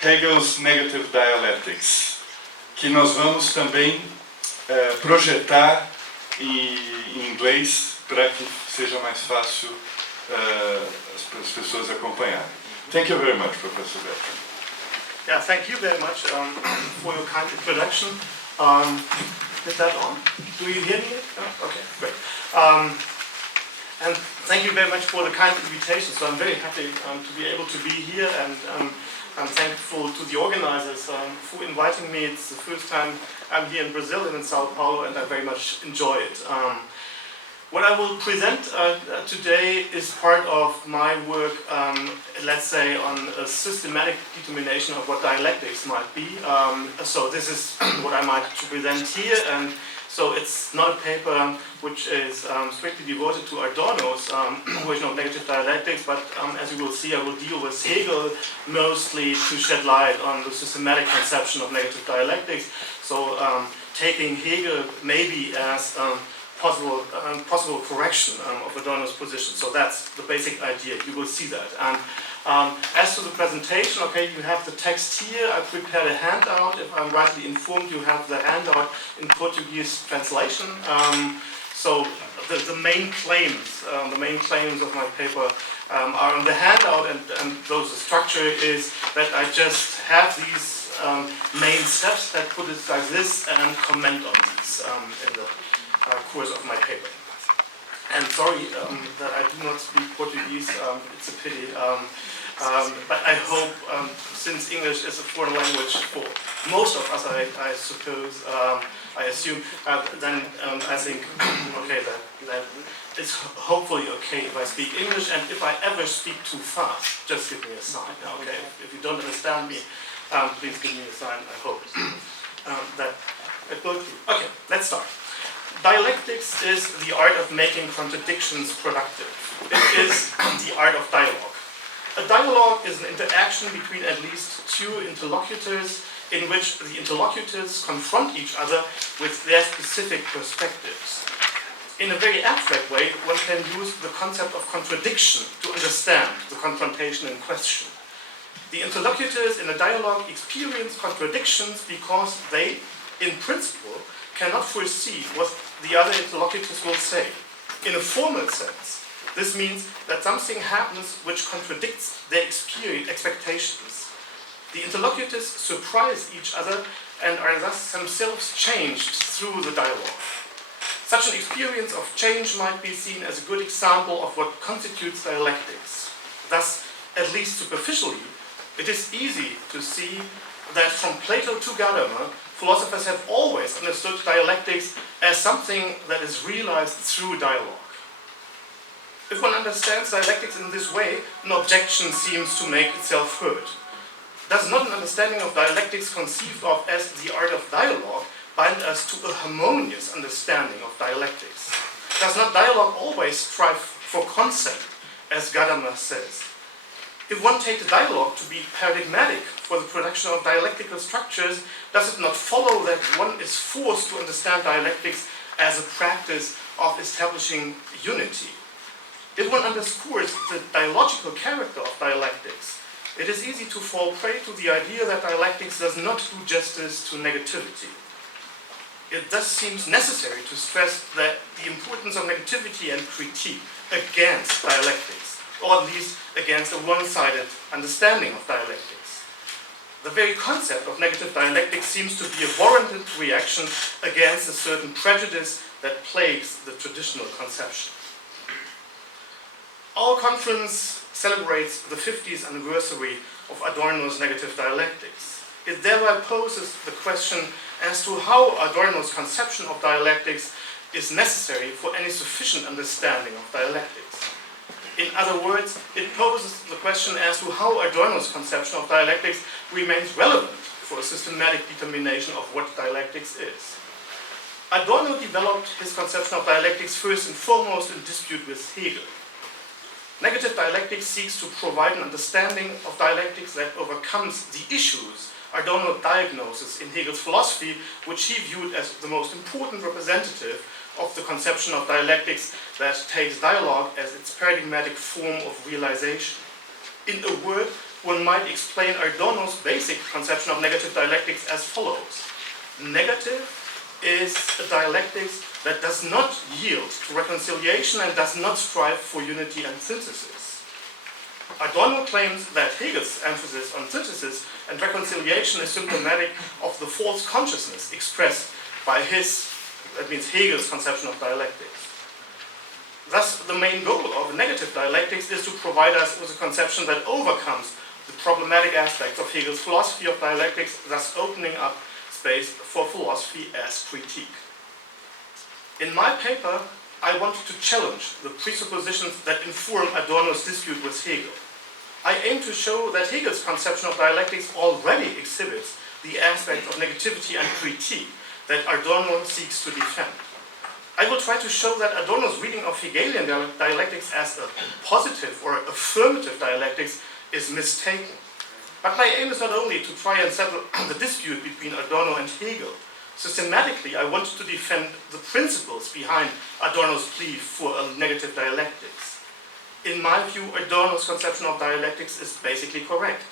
Hegel's Negative Dialectics, que nós vamos também projetar em inglês para que seja mais fácil as pessoas acompanharem. Thank you very much, Professor Bertrand. Yeah, thank you very much for your kind introduction. Is that on? Do you hear me? Oh, okay, great. And thank you very much for the kind invitation. So I'm very happy to be able to be here, and I'm thankful to the organizers for inviting me. It's the first time I'm here in Brazil and in Sao Paulo, and I very much enjoy it. What I will present today is part of my work, let's say, on a systematic determination of what dialectics might be. So this is what I might to present here, and so it's not a paper which is strictly devoted to Adorno's version of negative dialectics, but as you will see, I will deal with Hegel mostly to shed light on the systematic conception of negative dialectics. So taking Hegel maybe as possible correction of Adorno's position. So that's the basic idea. You will see that. And as to the presentation, okay, you have the text here. I prepared a handout. If I'm rightly informed, you have the handout in Portuguese translation. So the main claims of my paper are on the handout, and the structure is that I just have these main steps that put it like this and comment on these in the course of my paper. And sorry that I do not speak Portuguese, it's a pity. But I hope, since English is a foreign language for most of us, I suppose, I assume, then I think, okay, that it's hopefully okay if I speak English, and if I ever speak too fast, just give me a sign, okay? If you don't understand me, please give me a sign. I hope that it will do. Okay, let's start. Dialectics is the art of making contradictions productive. It is the art of dialogue. A dialogue is an interaction between at least two interlocutors in which the interlocutors confront each other with their specific perspectives. In a very abstract way, one can use the concept of contradiction to understand the confrontation in question. The interlocutors in a dialogue experience contradictions because they, in principle, cannot foresee what the other interlocutors will say. In a formal sense, this means that something happens which contradicts their expectations. The interlocutors surprise each other and are thus themselves changed through the dialogue. Such an experience of change might be seen as a good example of what constitutes dialectics. Thus, at least superficially, it is easy to see that from Plato to Gadamer, philosophers have always understood dialectics as something that is realized through dialogue. If one understands dialectics in this way, an objection seems to make itself heard. Does not an understanding of dialectics conceived of as the art of dialogue bind us to a harmonious understanding of dialectics? Does not dialogue always strive for consent, as Gadamer says? If one takes dialogue to be paradigmatic for the production of dialectical structures, does it not follow that one is forced to understand dialectics as a practice of establishing unity? If one underscores the dialogical character of dialectics, it is easy to fall prey to the idea that dialectics does not do justice to negativity. It thus seems necessary to stress that the importance of negativity and critique against dialectics, or at least against a one-sided understanding of dialectics. The very concept of negative dialectics seems to be a warranted reaction against a certain prejudice that plagues the traditional conception. Our conference celebrates the 50th anniversary of Adorno's negative dialectics. It thereby poses the question as to how Adorno's conception of dialectics is necessary for any sufficient understanding of dialectics. In other words, it poses the question as to how Adorno's conception of dialectics remains relevant for a systematic determination of what dialectics is. Adorno developed his conception of dialectics first and foremost in dispute with Hegel. Negative dialectics seeks to provide an understanding of dialectics that overcomes the issues Adorno diagnoses in Hegel's philosophy, which he viewed as the most important representative of the conception of dialectics that takes dialogue as its paradigmatic form of realization. In a word, one might explain Adorno's basic conception of negative dialectics as follows. Negative is a dialectics that does not yield to reconciliation and does not strive for unity and synthesis. Adorno claims that Hegel's emphasis on synthesis and reconciliation is symptomatic of the false consciousness expressed by his, that means Hegel's conception of dialectics. Thus, the main goal of negative dialectics is to provide us with a conception that overcomes the problematic aspects of Hegel's philosophy of dialectics, thus opening up space for philosophy as critique. In my paper, I wanted to challenge the presuppositions that inform Adorno's dispute with Hegel. I aim to show that Hegel's conception of dialectics already exhibits the aspects of negativity and critique that Adorno seeks to defend. I will try to show that Adorno's reading of Hegelian dialectics as a positive or affirmative dialectics is mistaken. But my aim is not only to try and settle the dispute between Adorno and Hegel. Systematically, I wanted to defend the principles behind Adorno's plea for a negative dialectics. In my view, Adorno's conception of dialectics is basically correct.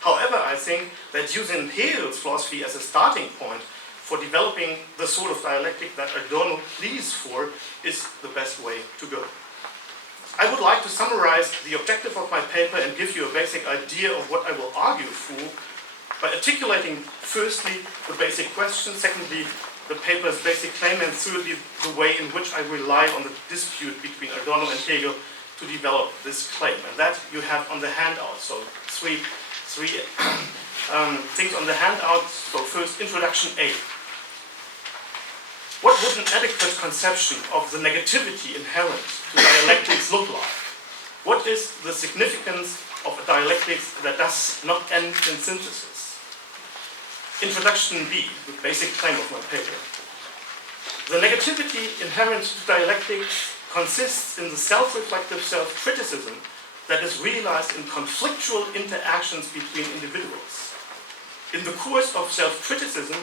However, I think that using Hegel's philosophy as a starting point for developing the sort of dialectic that Adorno pleads for is the best way to go. I would like to summarize the objective of my paper and give you a basic idea of what I will argue for by articulating firstly the basic question, secondly the paper's basic claim, and thirdly the way in which I rely on the dispute between Adorno and Hegel to develop this claim. And that you have on the handout. So three things on the handout. So first, introduction A. What would an adequate conception of the negativity inherent to dialectics look like? What is the significance of a dialectics that does not end in synthesis? Introduction B, the basic claim of my paper. The negativity inherent to dialectics consists in the self-reflective self-criticism that is realized in conflictual interactions between individuals. In the course of self-criticism,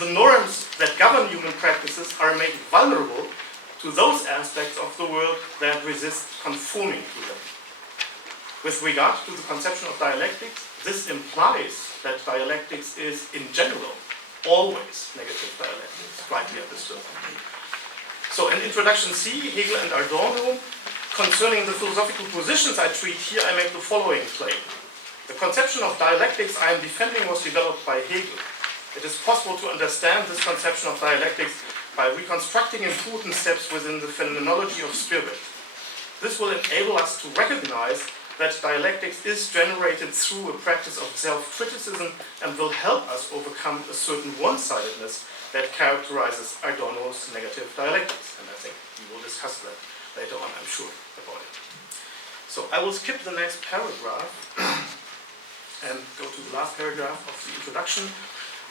the norms that govern human practices are made vulnerable to those aspects of the world that resist conforming to them. With regard to the conception of dialectics, this implies that dialectics is, in general, always negative dialectics, rightly understood. So in introduction C, Hegel and Adorno, concerning the philosophical positions I treat here, I make the following claim. The conception of dialectics I am defending was developed by Hegel. It is possible to understand this conception of dialectics by reconstructing important steps within the phenomenology of spirit. This will enable us to recognize that dialectics is generated through a practice of self-criticism and will help us overcome a certain one-sidedness that characterizes Adorno's negative dialectics. And I think we will discuss that later on, I'm sure, about it. So I will skip the next paragraph and go to the last paragraph of the introduction.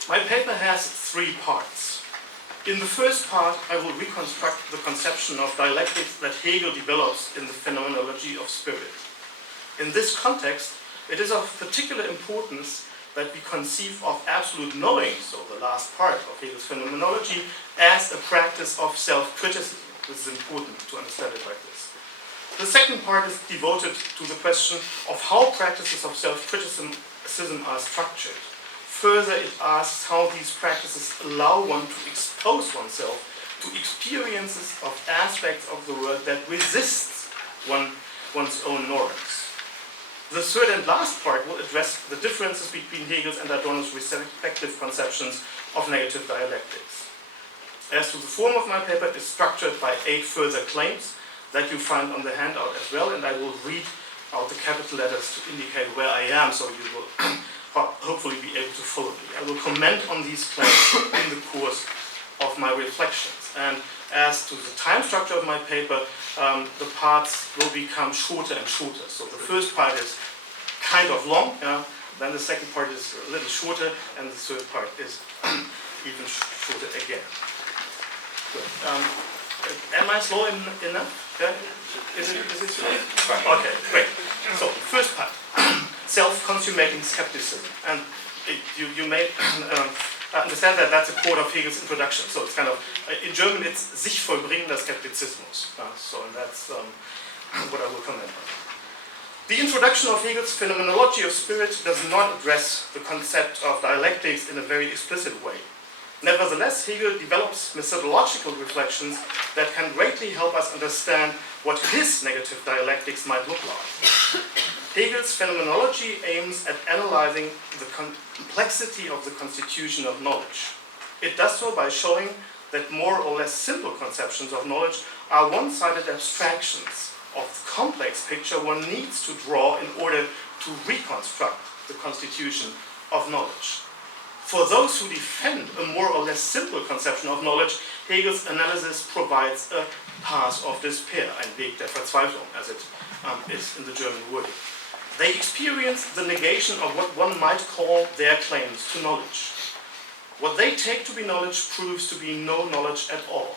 My paper has three parts. In the first part, I will reconstruct the conception of dialectics that Hegel develops in the phenomenology of spirit. In this context, it is of particular importance that we conceive of absolute knowing, so the last part of Hegel's phenomenology, as a practice of self-criticism. This is important to understand it like this. The second part is devoted to the question of how practices of self-criticism are structured. Further, it asks how these practices allow one to expose oneself to experiences of aspects of the world that resists one's own norms. The third and last part will address the differences between Hegel's and Adorno's respective conceptions of negative dialectics. As to the form of my paper, it is structured by 8 further claims that you find on the handout as well, and I will read out the capital letters to indicate where I am, so you will hopefully be able to follow me. I will comment on these claims in the course of my reflections. And as to the time structure of my paper, the parts will become shorter and shorter. So the first part is kind of long, then the second part is a little shorter, and the third part is even shorter again. Good. Am I slow enough? Yeah? Is it slow? Okay, great. So, first part, self-consummating skepticism. And you may understand that that's a quote of Hegel's introduction. So it's kind of, in German it's sich vollbringender Skeptizismus. So that's what I will comment on. The introduction of Hegel's phenomenology of spirit does not address the concept of dialectics in a very explicit way. Nevertheless, Hegel develops methodological reflections that can greatly help us understand what his negative dialectics might look like. Hegel's phenomenology aims at analyzing the complexity of the constitution of knowledge. It does so by showing that more or less simple conceptions of knowledge are one-sided abstractions of the complex picture one needs to draw in order to reconstruct the constitution of knowledge. For those who defend a more or less simple conception of knowledge, Hegel's analysis provides a path of despair, ein Weg der Verzweiflung, as it is in the German wording. They experience the negation of what one might call their claims to knowledge. What they take to be knowledge proves to be no knowledge at all.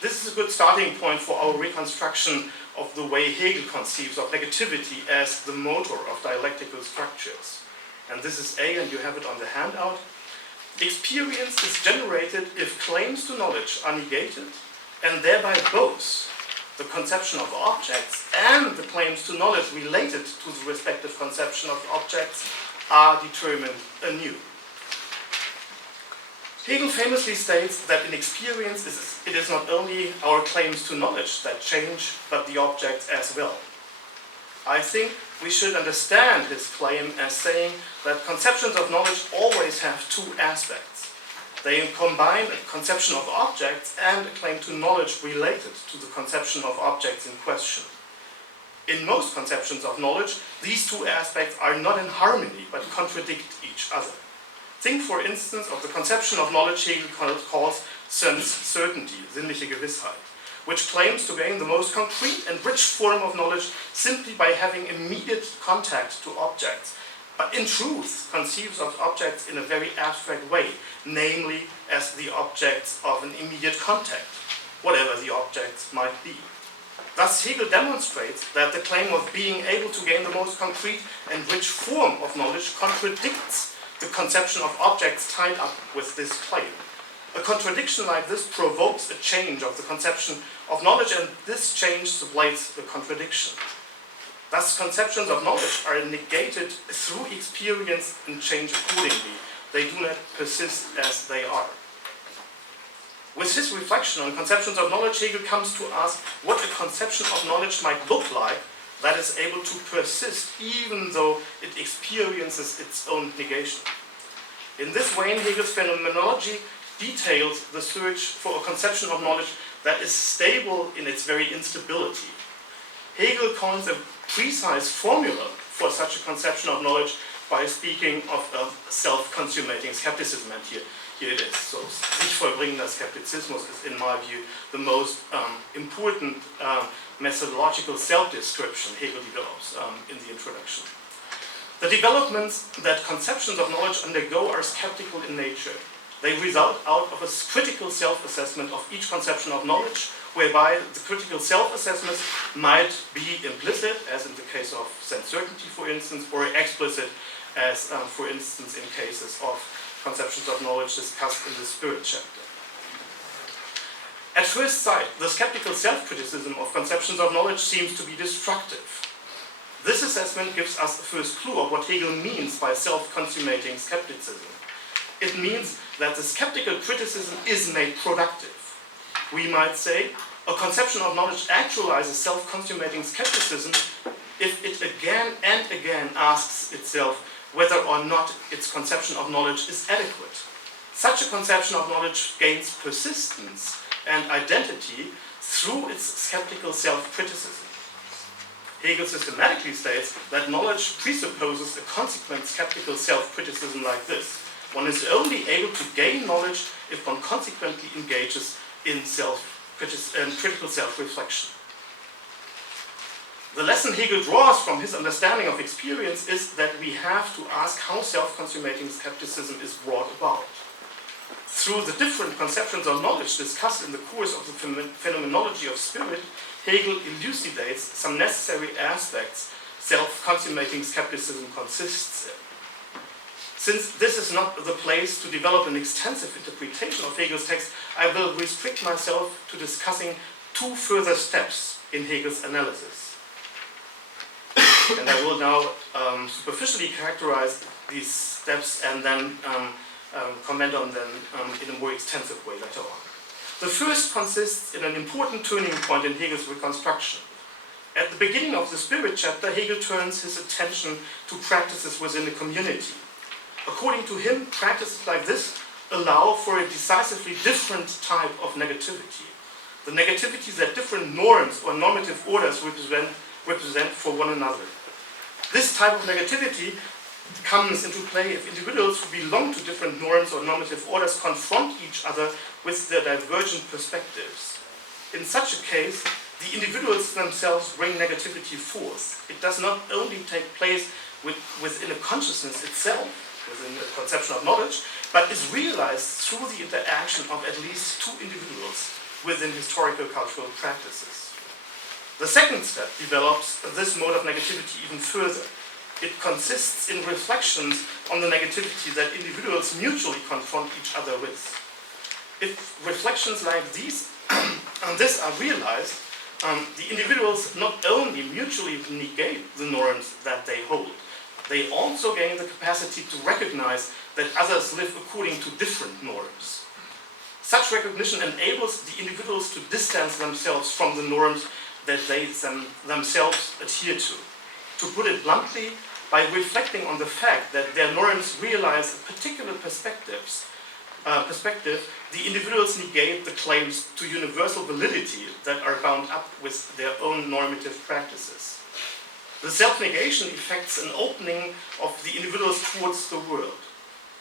This is a good starting point for our reconstruction of the way Hegel conceives of negativity as the motor of dialectical structures. And this is A, and you have it on the handout. Experience is generated if claims to knowledge are negated, and thereby both the conception of objects and the claims to knowledge related to the respective conception of objects are determined anew. Hegel famously states that in experience it is not only our claims to knowledge that change, but the objects as well. I think we should understand his claim as saying that conceptions of knowledge always have two aspects. They combine a conception of objects and a claim to knowledge related to the conception of objects in question. In most conceptions of knowledge, these two aspects are not in harmony, but contradict each other. Think, for instance, of the conception of knowledge Hegel calls sense certainty, sinnliche Gewissheit, which claims to gain the most concrete and rich form of knowledge simply by having immediate contact to objects, but in truth conceives of objects in a very abstract way, namely as the objects of an immediate contact, whatever the objects might be. Thus Hegel demonstrates that the claim of being able to gain the most concrete and rich form of knowledge contradicts the conception of objects tied up with this claim. A contradiction like this provokes a change of the conception of knowledge, and this change supplies the contradiction. Thus, conceptions of knowledge are negated through experience and change accordingly. They do not persist as they are. With his reflection on conceptions of knowledge, Hegel comes to ask what a conception of knowledge might look like that is able to persist even though it experiences its own negation. In this way, Hegel's phenomenology details the search for a conception of knowledge that is stable in its very instability. Hegel coins a precise formula for such a conception of knowledge by speaking of a self-consummating skepticism, and here it is. So, sich vollbringender Skeptizismus is, in my view, the most important methodological self-description Hegel develops in the introduction. The developments that conceptions of knowledge undergo are skeptical in nature. They result out of a critical self-assessment of each conception of knowledge, whereby the critical self-assessment might be implicit, as in the case of sense certainty, for instance, or explicit, as, for instance, in cases of conceptions of knowledge discussed in the Spirit chapter. At first sight, the skeptical self-criticism of conceptions of knowledge seems to be destructive. This assessment gives us the first clue of what Hegel means by self-consummating skepticism. It means that the skeptical criticism is made productive. We might say, a conception of knowledge actualizes self-consummating skepticism if it again and again asks itself whether or not its conception of knowledge is adequate. Such a conception of knowledge gains persistence and identity through its skeptical self-criticism. Hegel systematically states that knowledge presupposes a consequent skeptical self-criticism like this. One is only able to gain knowledge if one consequently engages in critical self-reflection. The lesson Hegel draws from his understanding of experience is that we have to ask how self-consummating skepticism is brought about. Through the different conceptions of knowledge discussed in the course of the phenomenology of spirit, Hegel elucidates some necessary aspects self-consummating skepticism consists in. Since this is not the place to develop an extensive interpretation of Hegel's text, I will restrict myself to discussing two further steps in Hegel's analysis. And I will now superficially characterize these steps and then comment on them in a more extensive way later on. The first consists in an important turning point in Hegel's reconstruction. At the beginning of the Spirit chapter, Hegel turns his attention to practices within the community. According to him, practices like this allow for a decisively different type of negativity. The negativity that different norms or normative orders represent for one another. This type of negativity comes into play if individuals who belong to different norms or normative orders confront each other with their divergent perspectives. In such a case, the individuals themselves bring negativity forth. It does not only take place within a consciousness itself, within the conception of knowledge, but is realized through the interaction of at least two individuals within historical cultural practices. The second step develops this mode of negativity even further. It consists in reflections on the negativity that individuals mutually confront each other with. If reflections like these and this are realized, the individuals not only mutually negate the norms that they hold, they also gain the capacity to recognize that others live according to different norms. Such recognition enables the individuals to distance themselves from the norms that they themselves adhere to. To put it bluntly, by reflecting on the fact that their norms realize a particular perspective, the individuals negate the claims to universal validity that are bound up with their own normative practices. The self-negation effects an opening of the individuals towards the world.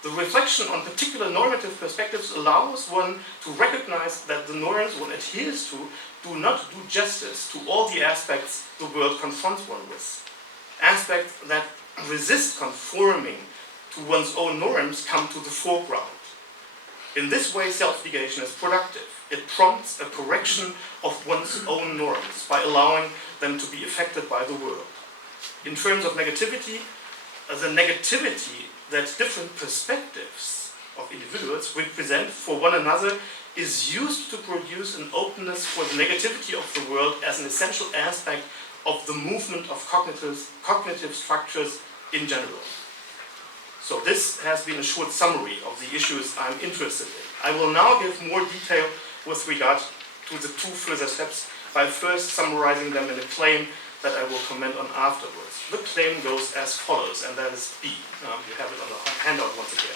The reflection on particular normative perspectives allows one to recognize that the norms one adheres to do not do justice to all the aspects the world confronts one with. Aspects that resist conforming to one's own norms come to the foreground. In this way, self-negation is productive. It prompts a correction of one's own norms by allowing them to be affected by the world. In terms of negativity, the negativity that different perspectives of individuals represent for one another is used to produce an openness for the negativity of the world as an essential aspect of the movement of cognitive structures in general. So this has been a short summary of the issues I'm interested in. I will now give more detail with regard to the two further steps by first summarizing them in a claim that I will comment on afterwards. The claim goes as follows, and that is B. You have it on the handout once again.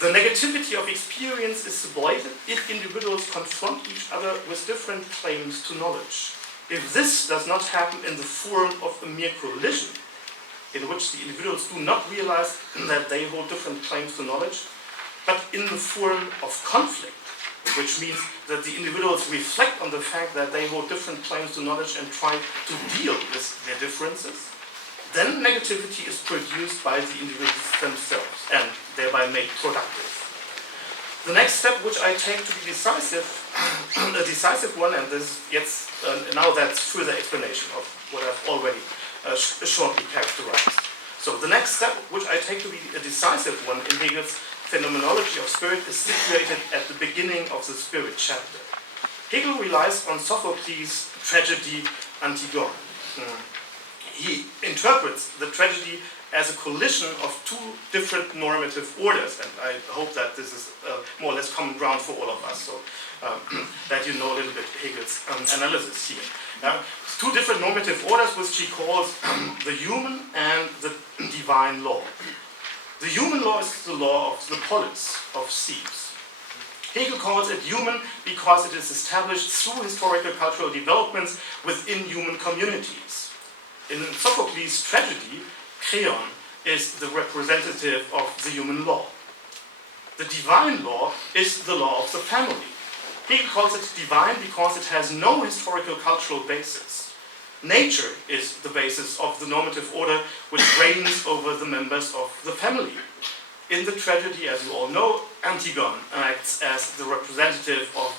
The negativity of experience is sublated if individuals confront each other with different claims to knowledge. If this does not happen in the form of a mere collision, in which the individuals do not realize that they hold different claims to knowledge, but in the form of conflict, which means that the individuals reflect on the fact that they hold different claims to knowledge and try to deal with their differences, then negativity is produced by the individuals themselves and thereby made productive. The next step, which I take to be decisive, a decisive one, and this gets now that's further explanation of what I've already shortly characterized. So the next step, which I take to be a decisive one in Hegel's phenomenology of spirit, is situated at the beginning of the Spirit chapter. Hegel relies on Sophocles' tragedy Antigone. He interprets the tragedy as a collision of two different normative orders, and I hope that this is more or less common ground for all of us, so that you know a little bit Hegel's analysis here. Two different normative orders which he calls the human and the divine law. The human law is the law of the polis, of Thebes. Hegel calls it human because it is established through historical cultural developments within human communities. In Sophocles' tragedy, Creon is the representative of the human law. The divine law is the law of the family. Hegel calls it divine because it has no historical cultural basis. Nature is the basis of the normative order which reigns over the members of the family. In the tragedy, as you all know, Antigone acts as the representative of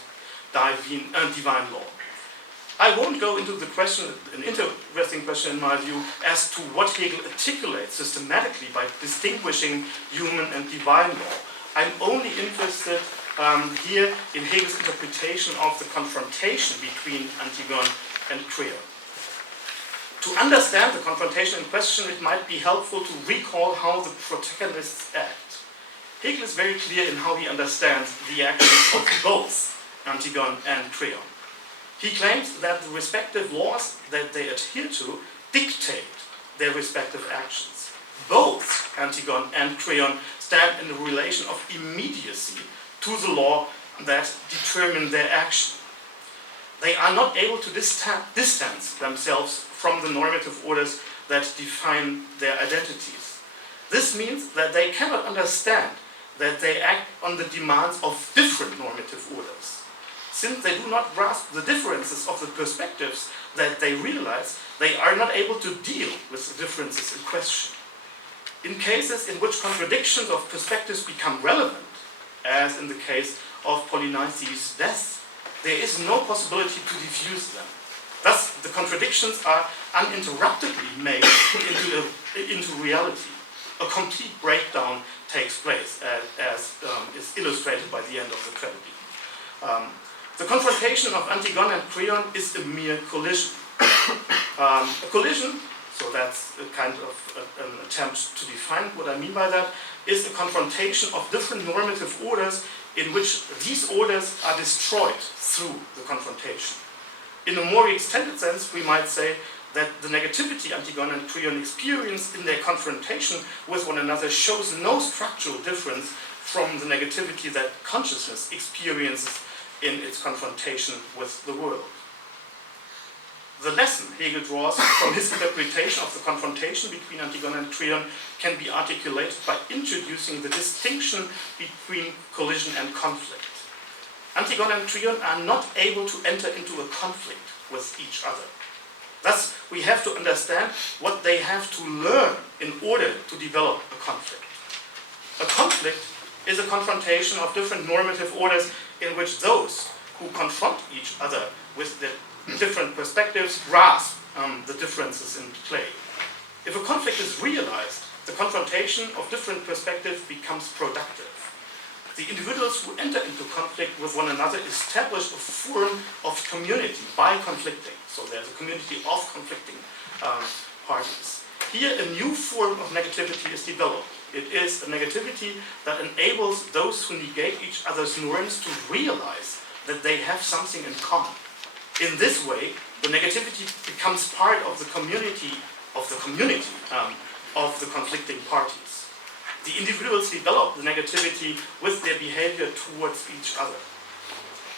divine law. I won't go into the question, an interesting question in my view, as to what Hegel articulates systematically by distinguishing human and divine law. I'm only interested here in Hegel's interpretation of the confrontation between Antigone and Creon. To understand the confrontation in question, it might be helpful to recall how the protagonists act. Hegel is very clear in how he understands the actions of both Antigone and Creon. He claims that the respective laws that they adhere to dictate their respective actions. Both Antigone and Creon stand in a relation of immediacy to the law that determine their action. They are not able to distance themselves from the normative orders that define their identities. This means that they cannot understand that they act on the demands of different normative orders. Since they do not grasp the differences of the perspectives that they realize, they are not able to deal with the differences in question. In cases in which contradictions of perspectives become relevant, as in the case of Polynices' death, there is no possibility to diffuse them. Thus, the contradictions are uninterruptedly made into reality. A complete breakdown takes place, as is illustrated by the end of the tragedy. The confrontation of Antigone and Creon is a mere collision. A collision, so that's a kind of an attempt to define what I mean by that, is a confrontation of different normative orders in which these orders are destroyed through the confrontation. In a more extended sense, we might say that the negativity Antigone and Creon experience in their confrontation with one another shows no structural difference from the negativity that consciousness experiences in its confrontation with the world. The lesson Hegel draws from his interpretation of the confrontation between Antigone and Creon can be articulated by introducing the distinction between collision and conflict. Antigone and Creon are not able to enter into a conflict with each other. Thus, we have to understand what they have to learn in order to develop a conflict. A conflict is a confrontation of different normative orders in which those who confront each other with their different perspectives grasp the differences in play. If a conflict is realized, the confrontation of different perspectives becomes productive. The individuals who enter into conflict with one another establish a form of community by conflicting. So there's a community of conflicting parties. Here a new form of negativity is developed. It is a negativity that enables those who negate each other's norms to realize that they have something in common. In this way, the negativity becomes part of the community of the conflicting parties. The individuals develop the negativity with their behavior towards each other.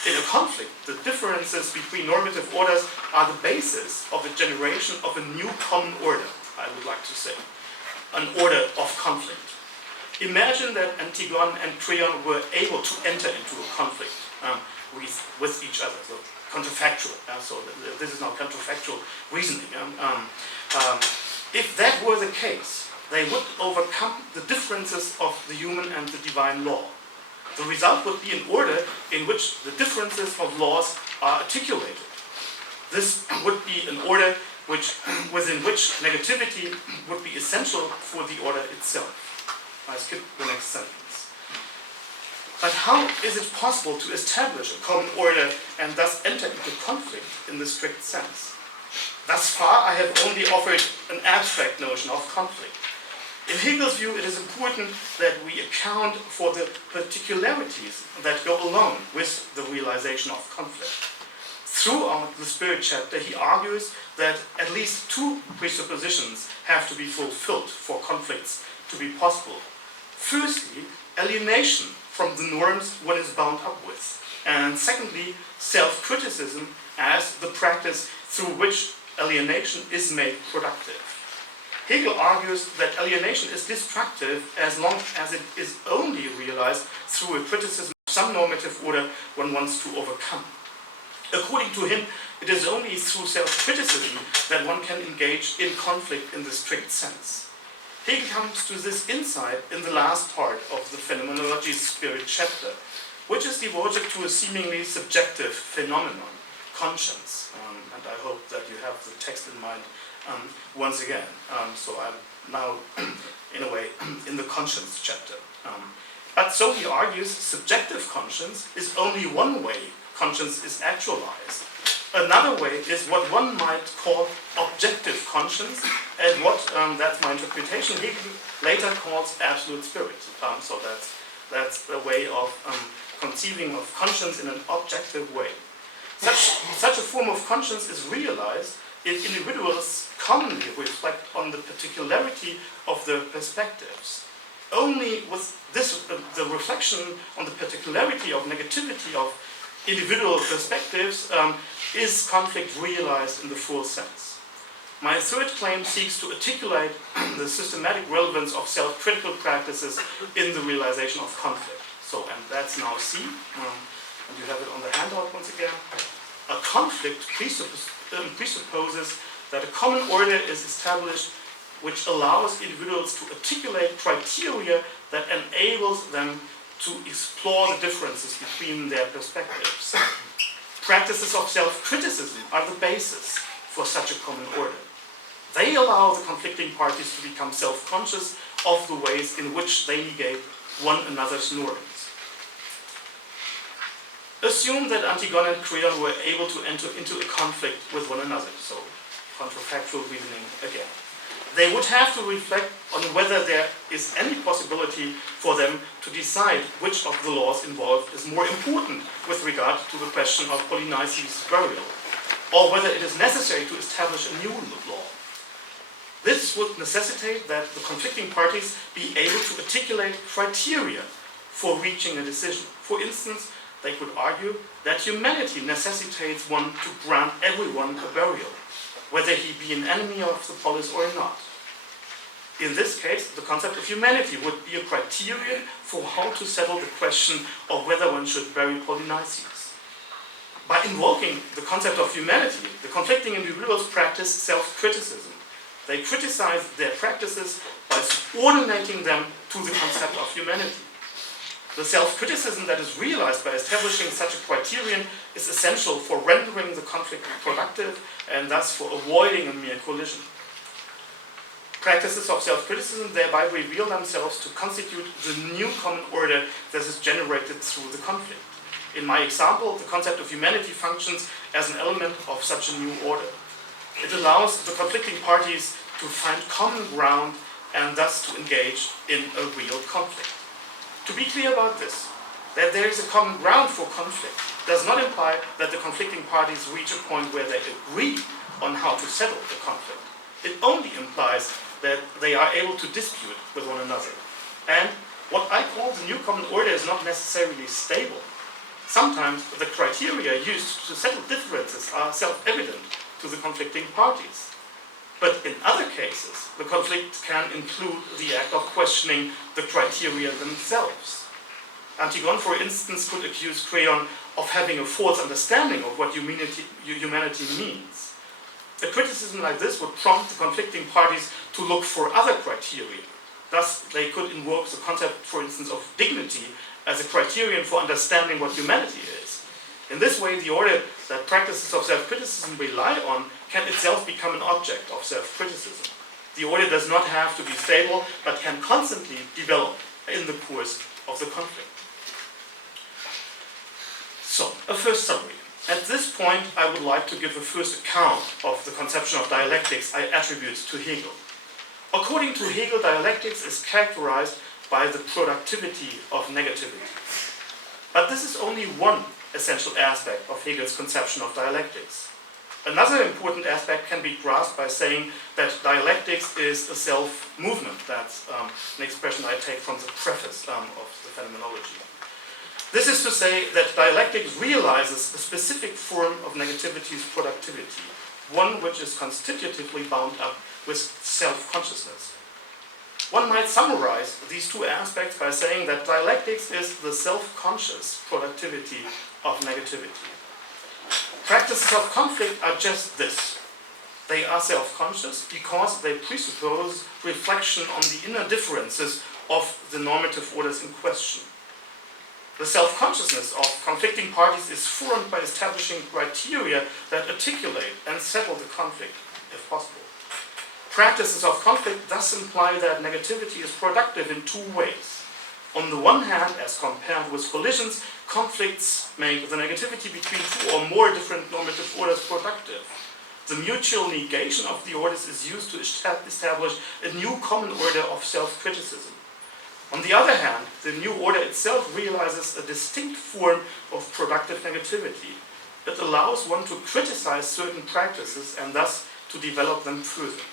In a conflict, the differences between normative orders are the basis of the generation of a new common order, I would like to say, an order of conflict. Imagine that Antigone and Creon were able to enter into a conflict with each other, so counterfactual. So this is now counterfactual reasoning. If that were the case, they would overcome the differences of the human and the divine law. The result would be an order in which the differences of laws are articulated. This would be an order within which negativity would be essential for the order itself. I skip the next sentence. But how is it possible to establish a common order and thus enter into conflict in the strict sense? Thus far, I have only offered an abstract notion of conflict. In Hegel's view, it is important that we account for the particularities that go along with the realization of conflict. Throughout the Spirit chapter, he argues that at least two presuppositions have to be fulfilled for conflicts to be possible. Firstly, alienation from the norms one is bound up with. And secondly, self-criticism as the practice through which alienation is made productive. Hegel argues that alienation is destructive as long as it is only realized through a criticism of some normative order one wants to overcome. According to him, it is only through self-criticism that one can engage in conflict in the strict sense. Hegel comes to this insight in the last part of the Phenomenology Spirit chapter, which is devoted to a seemingly subjective phenomenon, conscience. And I hope that you have the text in mind once again. So I'm now, in a way, in the conscience chapter. But so he argues, subjective conscience is only one way conscience is actualized. Another way is what one might call objective conscience, and what, that's my interpretation, Hegel later calls absolute spirit. So that's a way of conceiving of conscience in an objective way. Such a form of conscience is realized if individuals commonly reflect on the particularity of their perspectives. Only with this, the reflection on the particularity of negativity of individual perspectives is conflict realized in the full sense. My third claim seeks to articulate the systematic relevance of self-critical practices in the realization of conflict. So, and that's now C, and you have it on the handout once again. A conflict presupposes that a common order is established which allows individuals to articulate criteria that enables them to explore the differences between their perspectives. Practices of self-criticism are the basis for such a common order. They allow the conflicting parties to become self-conscious of the ways in which they negate one another's norms. Assume that Antigone and Creon were able to enter into a conflict with one another, so counterfactual reasoning again. They would have to reflect on whether there is any possibility for them to decide which of the laws involved is more important with regard to the question of Polynices' burial, or whether it is necessary to establish a new law. This would necessitate that the conflicting parties be able to articulate criteria for reaching a decision. For instance, they could argue that humanity necessitates one to grant everyone a burial, whether he be an enemy of the polis or not. In this case, the concept of humanity would be a criterion for how to settle the question of whether one should bury Polynices. By invoking the concept of humanity, the conflicting individuals practice self-criticism. They criticize their practices by subordinating them to the concept of humanity. The self-criticism that is realized by establishing such a criterion is essential for rendering the conflict productive and thus for avoiding a mere collision. Practices of self-criticism thereby reveal themselves to constitute the new common order that is generated through the conflict. In my example, the concept of humanity functions as an element of such a new order. It allows the conflicting parties to find common ground and thus to engage in a real conflict. To be clear about this, that there is a common ground for conflict does not imply that the conflicting parties reach a point where they agree on how to settle the conflict. It only implies that they are able to dispute with one another. And what I call the new common order is not necessarily stable. Sometimes the criteria used to settle differences are self-evident to the conflicting parties. But in other cases, the conflict can include the act of questioning the criteria themselves. Antigone, for instance, could accuse Creon of having a false understanding of what humanity means. A criticism like this would prompt the conflicting parties to look for other criteria. Thus, they could invoke the concept, for instance, of dignity as a criterion for understanding what humanity is. In this way, the order that practices of self-criticism rely on can itself become an object of self-criticism. The order does not have to be stable, but can constantly develop in the course of the conflict. So, a first summary. At this point, I would like to give a first account of the conception of dialectics I attribute to Hegel. According to Hegel, dialectics is characterized by the productivity of negativity. But this is only one essential aspect of Hegel's conception of dialectics. Another important aspect can be grasped by saying that dialectics is a self-movement. That's an expression I take from the preface of the Phenomenology. This is to say that dialectics realizes a specific form of negativity's productivity, one which is constitutively bound up with self-consciousness. One might summarize these two aspects by saying that dialectics is the self-conscious productivity of negativity. Practices of conflict are just this. They are self-conscious because they presuppose reflection on the inner differences of the normative orders in question. The self-consciousness of conflicting parties is formed by establishing criteria that articulate and settle the conflict, if possible. Practices of conflict thus imply that negativity is productive in two ways. On the one hand, as compared with collisions, conflicts make the negativity between two or more different normative orders productive. The mutual negation of the orders is used to establish a new common order of self-criticism. On the other hand, the new order itself realizes a distinct form of productive negativity. It allows one to criticize certain practices and thus to develop them further.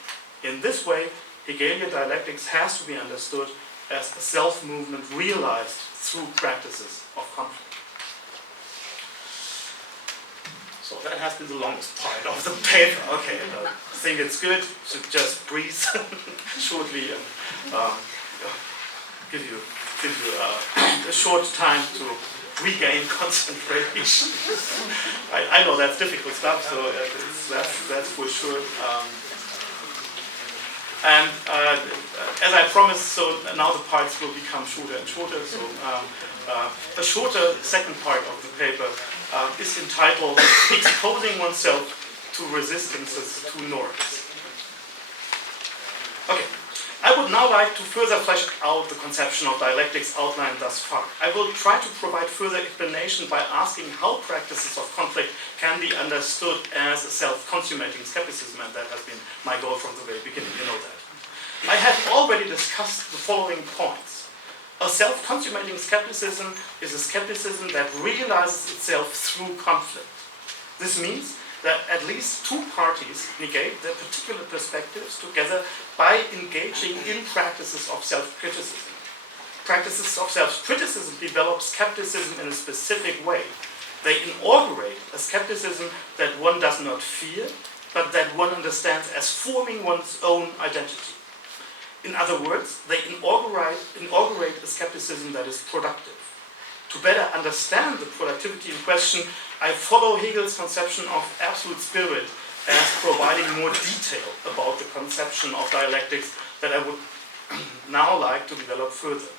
In this way, Hegelian dialectics has to be understood as a self-movement realized through practices of conflict. So that has been the longest part of the paper. Okay, I think it's good to just breathe shortly and give you a short time to regain concentration. I know that's difficult stuff, so that's for sure. And as I promised, so now the parts will become shorter and shorter. So the shorter second part of the paper is entitled Exposing Oneself to Resistances to Norms. Okay, I would now like to further flesh out the conception of dialectics outlined thus far. I will try to provide further explanation by asking how practices of conflict can be understood as a self-consummating skepticism, and that has been my goal from the very beginning, you know that. I have already discussed the following points. A self-consummating skepticism is a skepticism that realizes itself through conflict. This means that at least two parties negate their particular perspectives together by engaging in practices of self-criticism. Practices of self-criticism develop skepticism in a specific way. They inaugurate a skepticism that one does not fear, but that one understands as forming one's own identity. In other words, they inaugurate a skepticism that is productive. To better understand the productivity in question, I follow Hegel's conception of absolute spirit as providing more detail about the conception of dialectics that I would now like to develop further.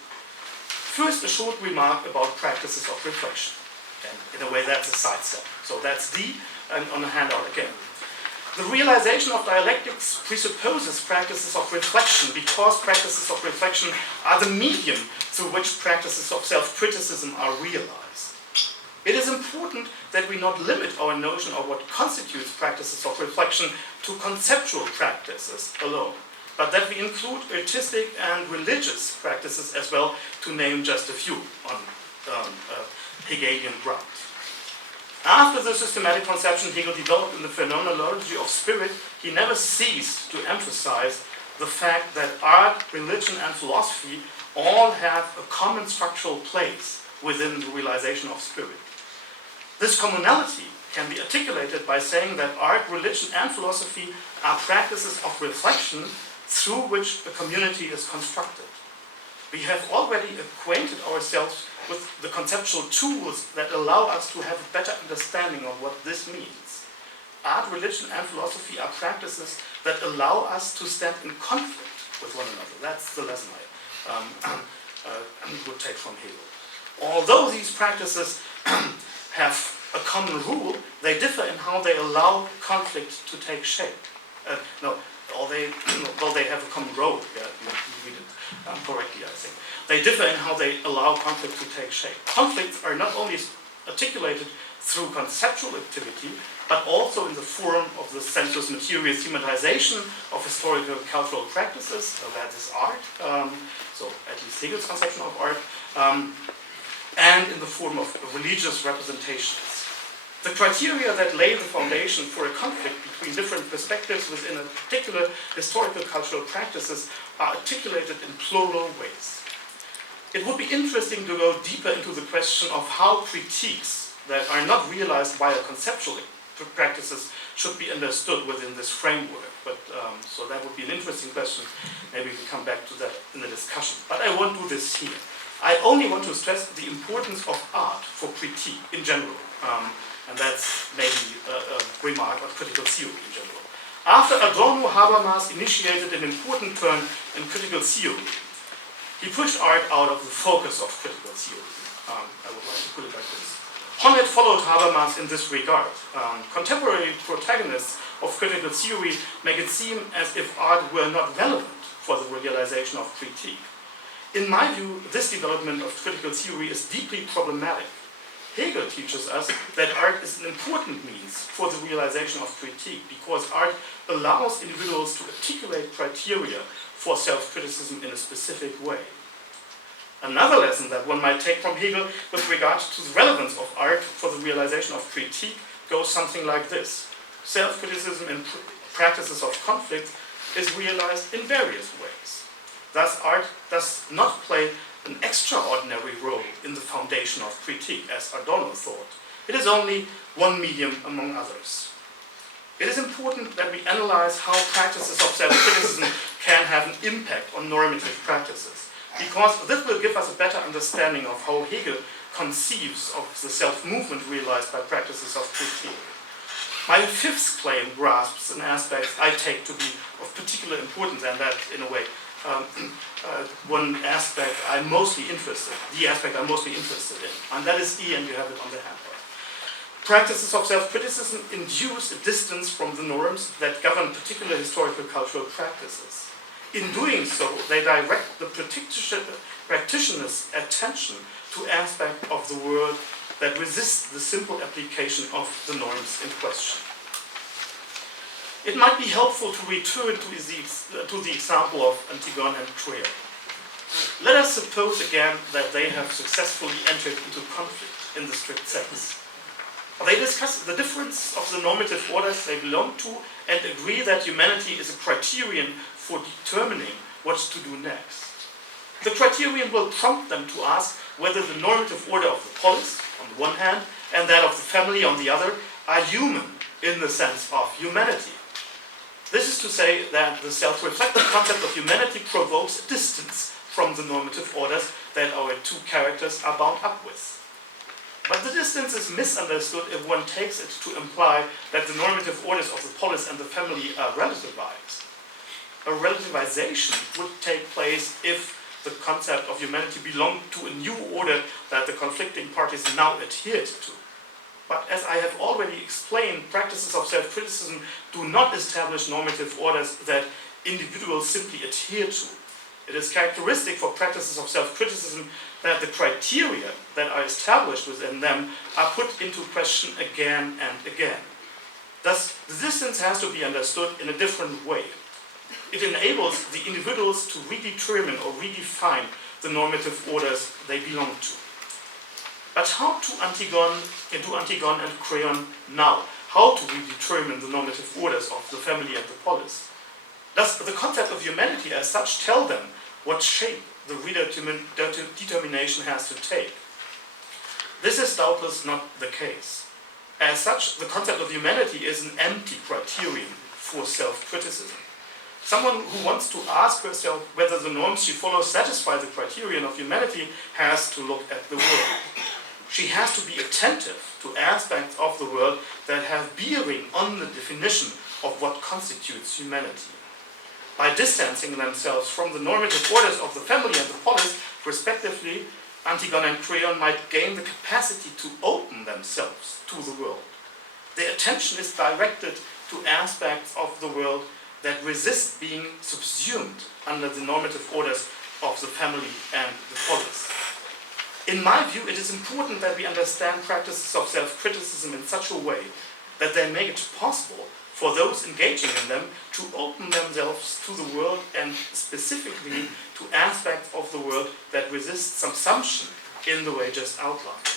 First, a short remark about practices of reflection. And in a way, that's a side step. So that's D, and on the handout again. The realization of dialectics presupposes practices of reflection because practices of reflection are the medium through which practices of self-criticism are realized. It is important that we not limit our notion of what constitutes practices of reflection to conceptual practices alone, but that we include artistic and religious practices as well, to name just a few on Hegelian grounds. After the systematic conception Hegel developed in the phenomenology of spirit, he never ceased to emphasize the fact that art, religion, and philosophy all have a common structural place within the realization of spirit. This commonality can be articulated by saying that art, religion, and philosophy are practices of reflection through which a community is constructed. We have already acquainted ourselves with the conceptual tools that allow us to have a better understanding of what this means. Art, religion, and philosophy are practices that allow us to stand in conflict with one another. That's the lesson I would take from Hegel. Although these practices have a common rule, they differ in how they allow conflict to take shape. Although they have a common role, yeah, you read it correctly, I think. They differ in how they allow conflict to take shape. Conflicts are not only articulated through conceptual activity, but also in the form of the sensuous material thematization of historical cultural practices, so that is art, so at least Hegel's conception of art, and in the form of religious representations. The criteria that lay the foundation for a conflict between different perspectives within a particular historical cultural practices are articulated in plural ways. It would be interesting to go deeper into the question of how critiques that are not realized via conceptual practices should be understood within this framework. But so that would be an interesting question. Maybe we can come back to that in the discussion. But I won't do this here. I only want to stress the importance of art for critique in general. And that's maybe a remark on critical theory in general. After Adorno, Habermas initiated an important turn in critical theory. He pushed art out of the focus of critical theory. I would like to put it like this. Honneth followed Habermas in this regard. Contemporary protagonists of critical theory make it seem as if art were not relevant for the realization of critique. In my view, this development of critical theory is deeply problematic. Hegel teaches us that art is an important means for the realization of critique, because art allows individuals to articulate criteria for self-criticism in a specific way. Another lesson that one might take from Hegel with regard to the relevance of art for the realization of critique goes something like this. Self-criticism in practices of conflict is realized in various ways. Thus, art does not play an extraordinary role in the foundation of critique, as Adorno thought. It is only one medium among others. It is important that we analyze how practices of self-criticism can have an impact on normative practices, because this will give us a better understanding of how Hegel conceives of the self-movement realized by practices of critique. My fifth claim grasps an aspect I take to be of particular importance, and that, in a way, one aspect I'm mostly interested, the aspect I'm mostly interested in, and that is E, and you have it on the handout. Practices of self-criticism induce a distance from the norms that govern particular historical cultural practices. In doing so, they direct the practitioner's attention to aspects of the world that resist the simple application of the norms in question. It might be helpful to return to the example of Antigone and Creon. Let us suppose again that they have successfully entered into conflict in the strict sense. They discuss the difference of the normative orders they belong to and agree that humanity is a criterion for determining what to do next. The criterion will prompt them to ask whether the normative order of the polis, on the one hand, and that of the family, on the other, are human in the sense of humanity. This is to say that the self-reflective concept of humanity provokes a distance from the normative orders that our two characters are bound up with. But the distance is misunderstood if one takes it to imply that the normative orders of the polis and the family are relativized. A relativization would take place if the concept of humanity belonged to a new order that the conflicting parties now adhered to. But as I have already explained, practices of self-criticism do not establish normative orders that individuals simply adhere to. It is characteristic for practices of self-criticism that the criteria that are established within them are put into question again and again. Thus, the distance has to be understood in a different way. It enables the individuals to redetermine or redefine the normative orders they belong to. But how do Antigone and Creon now? How to redetermine the normative orders of the family and the polis? Does the concept of humanity as such tell them what shape the redetermination has to take? This is doubtless not the case. As such, the concept of humanity is an empty criterion for self-criticism. Someone who wants to ask herself whether the norms she follows satisfy the criterion of humanity has to look at the world. She has to be attentive to aspects of the world that have bearing on the definition of what constitutes humanity. By distancing themselves from the normative orders of the family and the polis, respectively, Antigone and Creon might gain the capacity to open themselves to the world. Their attention is directed to aspects of the world that resist being subsumed under the normative orders of the family and the polis. In my view, it is important that we understand practices of self-criticism in such a way that they make it possible for those engaging in them to open themselves to the world and specifically to aspects of the world that resist subsumption in the way just outlined.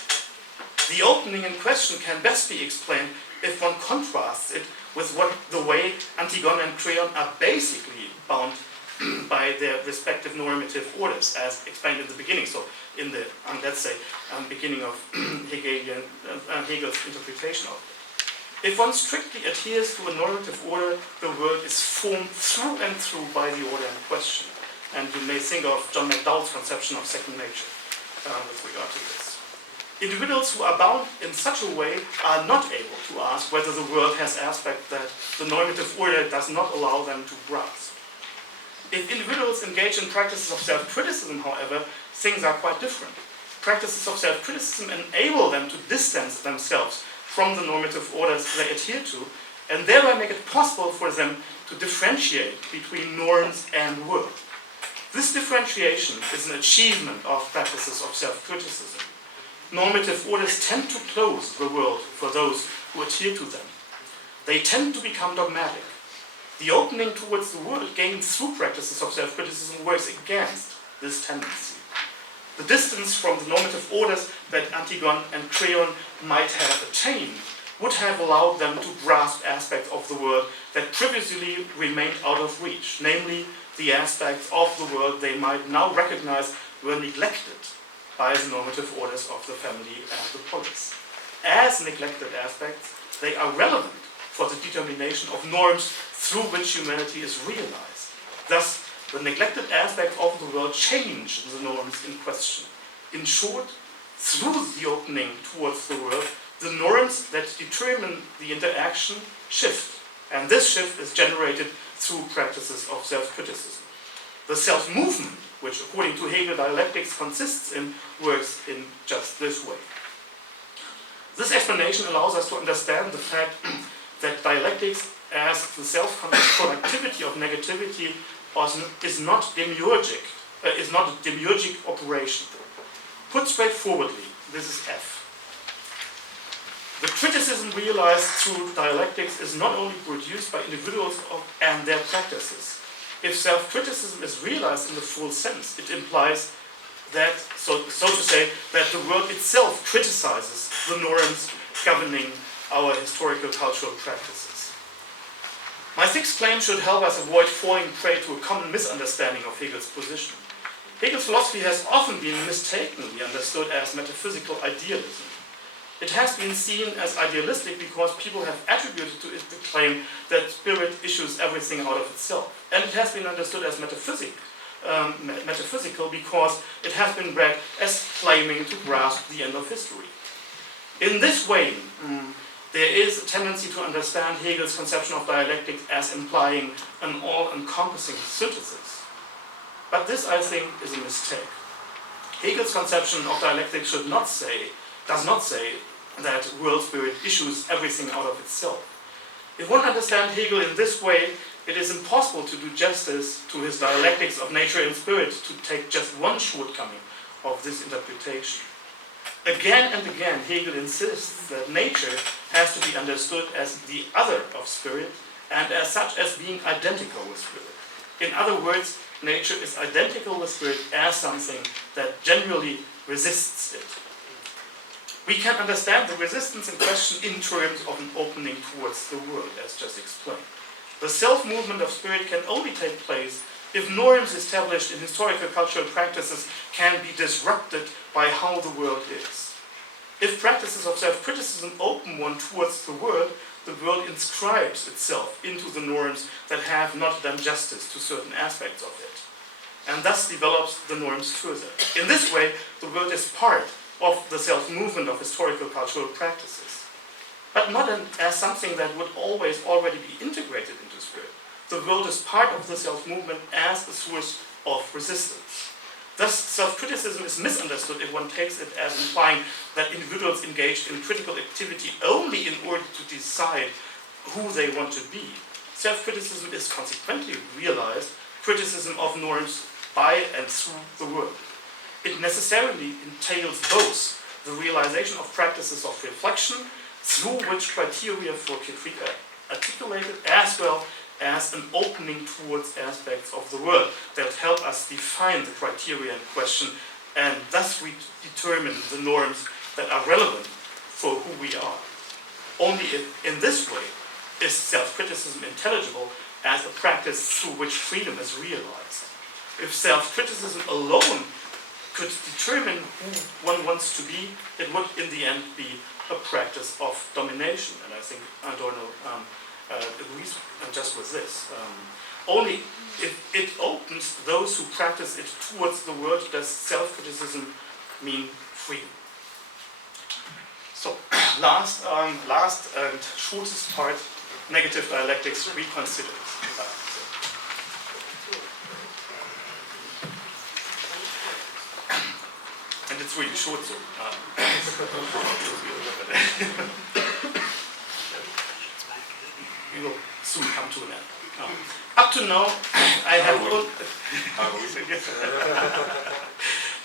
The opening in question can best be explained if one contrasts it with the way Antigone and Creon are basically bound by their respective normative orders, as explained in the beginning. So, in the let's say beginning of Hegel's interpretation of it. If one strictly adheres to a normative order, the world is formed through and through by the order in question. And you may think of John McDowell's conception of second nature with regard to this. Individuals who are bound in such a way are not able to ask whether the world has aspects that the normative order does not allow them to grasp. If individuals engage in practices of self-criticism, however, things are quite different. Practices of self-criticism enable them to distance themselves from the normative orders they adhere to, and thereby make it possible for them to differentiate between norms and world. This differentiation is an achievement of practices of self-criticism. normative orders tend to close the world for those who adhere to them. They tend to become dogmatic. The opening towards the world gained through practices of self-criticism works against this tendency. The distance from the normative orders that Antigone and Creon might have attained would have allowed them to grasp aspects of the world that previously remained out of reach, namely the aspects of the world they might now recognize were neglected by the normative orders of the family and the polis. As neglected aspects, they are relevant for the determination of norms through which humanity is realized. Thus, the neglected aspects of the world change the norms in question. In short, through the opening towards the world, the norms that determine the interaction shift, and this shift is generated through practices of self-criticism. The self-movement, which according to Hegel dialectics consists in, works in just this way. This explanation allows us to understand the fact that dialectics as the self-conscious productivity of negativity is not demiurgic, is not a demiurgic operation. Put straightforwardly, this is F. The criticism realized through dialectics is not only produced by individuals and their practices. If self-criticism is realized in the full sense, it implies that, so to say, that the world itself criticizes the norms governing our historical cultural practices. My sixth claim should help us avoid falling prey to a common misunderstanding of Hegel's position. Hegel's philosophy has often been mistakenly understood as metaphysical idealism. It has been seen as idealistic because people have attributed to it the claim that spirit issues everything out of itself. And it has been understood as metaphysical because it has been read as claiming to grasp the end of history. In this way, there is a tendency to understand Hegel's conception of dialectics as implying an all-encompassing synthesis. But this, I think, is a mistake. Hegel's conception of dialectics does not say that world spirit issues everything out of itself. If one understands Hegel in this way, it is impossible to do justice to his dialectics of nature and spirit to take just one shortcoming of this interpretation. Again and again, Hegel insists that nature has to be understood as the other of spirit and as such as being identical with spirit. In other words, nature is identical with spirit as something that generally resists it. We can understand the resistance in question in terms of an opening towards the world, as just explained. The self-movement of spirit can only take place if norms established in historical cultural practices can be disrupted by how the world is. If practices of self-criticism open one towards the world inscribes itself into the norms that have not done justice to certain aspects of it, and thus develops the norms further. In this way, the world is part of the self-movement of historical cultural practices, but not as something that would always already be integrated into spirit. The world is part of the self-movement as a source of resistance. Thus, self-criticism is misunderstood if one takes it as implying that individuals engage in critical activity only in order to decide who they want to be. Self-criticism is consequently realized criticism of norms by and through the world. It necessarily entails both the realization of practices of reflection through which criteria for critique are articulated, as well as an opening towards aspects of the world that help us define the criteria in question and thus we determine the norms that are relevant for who we are. Only in this way is self-criticism intelligible as a practice through which freedom is realized. If self-criticism alone could determine who one wants to be, it would in the end be a practice of domination. And I think Adorno agrees just with this. Only if it opens those who practice it towards the world does self-criticism mean freedom. So, last and shortest part, negative dialectics reconsidered. And it's really short, so we will soon come to an end. Up to now, I have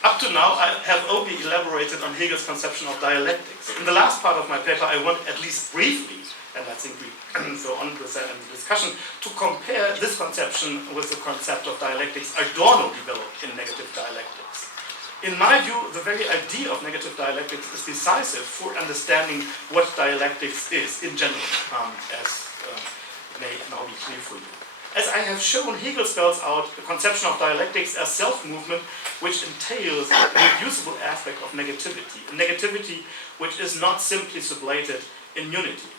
Up to now, I have only elaborated on Hegel's conception of dialectics. In the last part of my paper, I want at least briefly, and I think we can go on with that in the discussion, to compare this conception with the concept of dialectics Adorno developed in negative dialectics. In my view, the very idea of negative dialectics is decisive for understanding what dialectics is in general, as it may now be clear for you. As I have shown, Hegel spells out the conception of dialectics as self-movement, which entails a reducible aspect of negativity, a negativity which is not simply sublated in unity.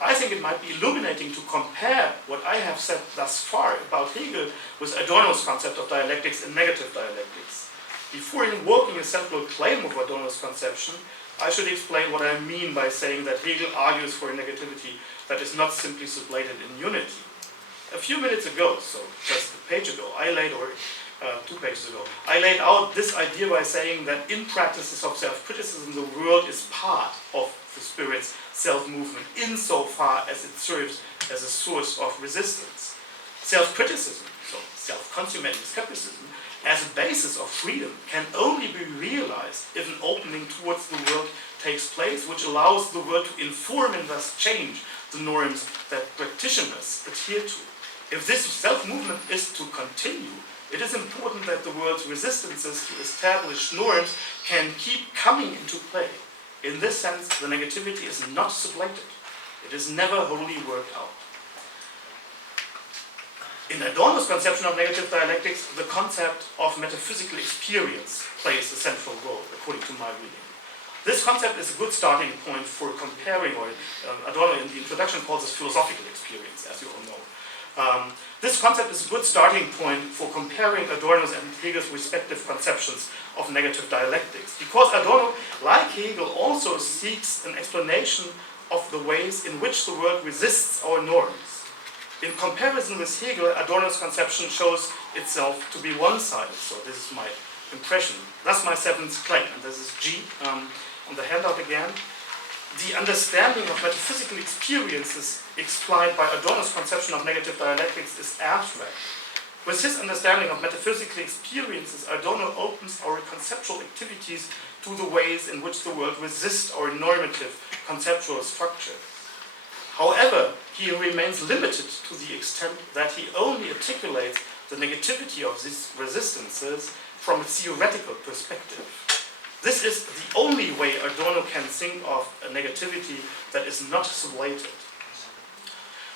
I think it might be illuminating to compare what I have said thus far about Hegel with Adorno's concept of dialectics in negative dialectics. Before invoking a central claim of Adorno's conception, I should explain what I mean by saying that Hegel argues for a negativity that is not simply sublated in unity. A few minutes ago, so just a page ago, or 2 pages ago, I laid out this idea by saying that in practices of self-criticism, the world is part of the spirit's self-movement insofar as it serves as a source of resistance. Self-criticism, so self-consummating skepticism, as a basis of freedom can only be realized if an opening towards the world takes place, which allows the world to inform and thus change the norms that practitioners adhere to. If this self-movement is to continue, it is important that the world's resistances to established norms can keep coming into play. In this sense, the negativity is not sublated. It is never wholly worked out. In Adorno's conception of negative dialectics, the concept of metaphysical experience plays a central role, according to my reading. This concept is a good starting point for comparing, or Adorno in the introduction calls this philosophical experience, as you all know. This concept is a good starting point for comparing Adorno's and Hegel's respective conceptions of negative dialectics, because Adorno, like Hegel, also seeks an explanation of the ways in which the world resists our norms. In comparison with Hegel, Adorno's conception shows itself to be one-sided, so this is my impression. That's my 7th claim, and this is G on the handout again. The understanding of metaphysical experiences explained by Adorno's conception of negative dialectics is abstract. With his understanding of metaphysical experiences, Adorno opens our conceptual activities to the ways in which the world resists our normative conceptual structure. However, he remains limited to the extent that he only articulates the negativity of these resistances from a theoretical perspective. This is the only way Adorno can think of a negativity that is not sublated.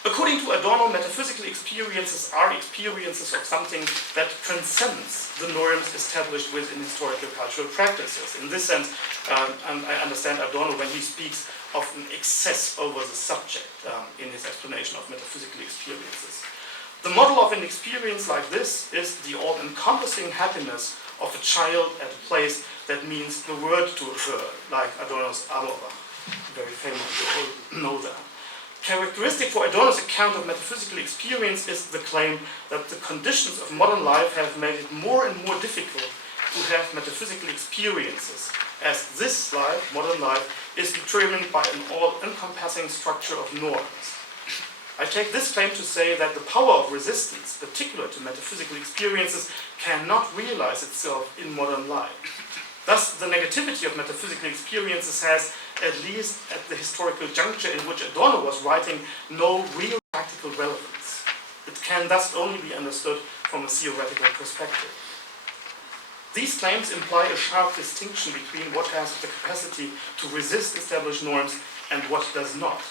According to Adorno, metaphysical experiences are experiences of something that transcends the norms established within historical cultural practices. In this sense, and I understand Adorno when he speaks of an excess over the subject in his explanation of metaphysical experiences. The model of an experience like this is the all-encompassing happiness of a child at a place that means the world to her, like Adorno's Auerbach, very famous, you all know that. Characteristic for Adorno's account of metaphysical experience is the claim that the conditions of modern life have made it more and more difficult to have metaphysical experiences, as this life, modern life, is determined by an all-encompassing structure of norms. I take this claim to say that the power of resistance, particular to metaphysical experiences, cannot realize itself in modern life. Thus, the negativity of metaphysical experiences has, at least at the historical juncture in which Adorno was writing, no real practical relevance. It can thus only be understood from a theoretical perspective. These claims imply a sharp distinction between what has the capacity to resist established norms and what does not.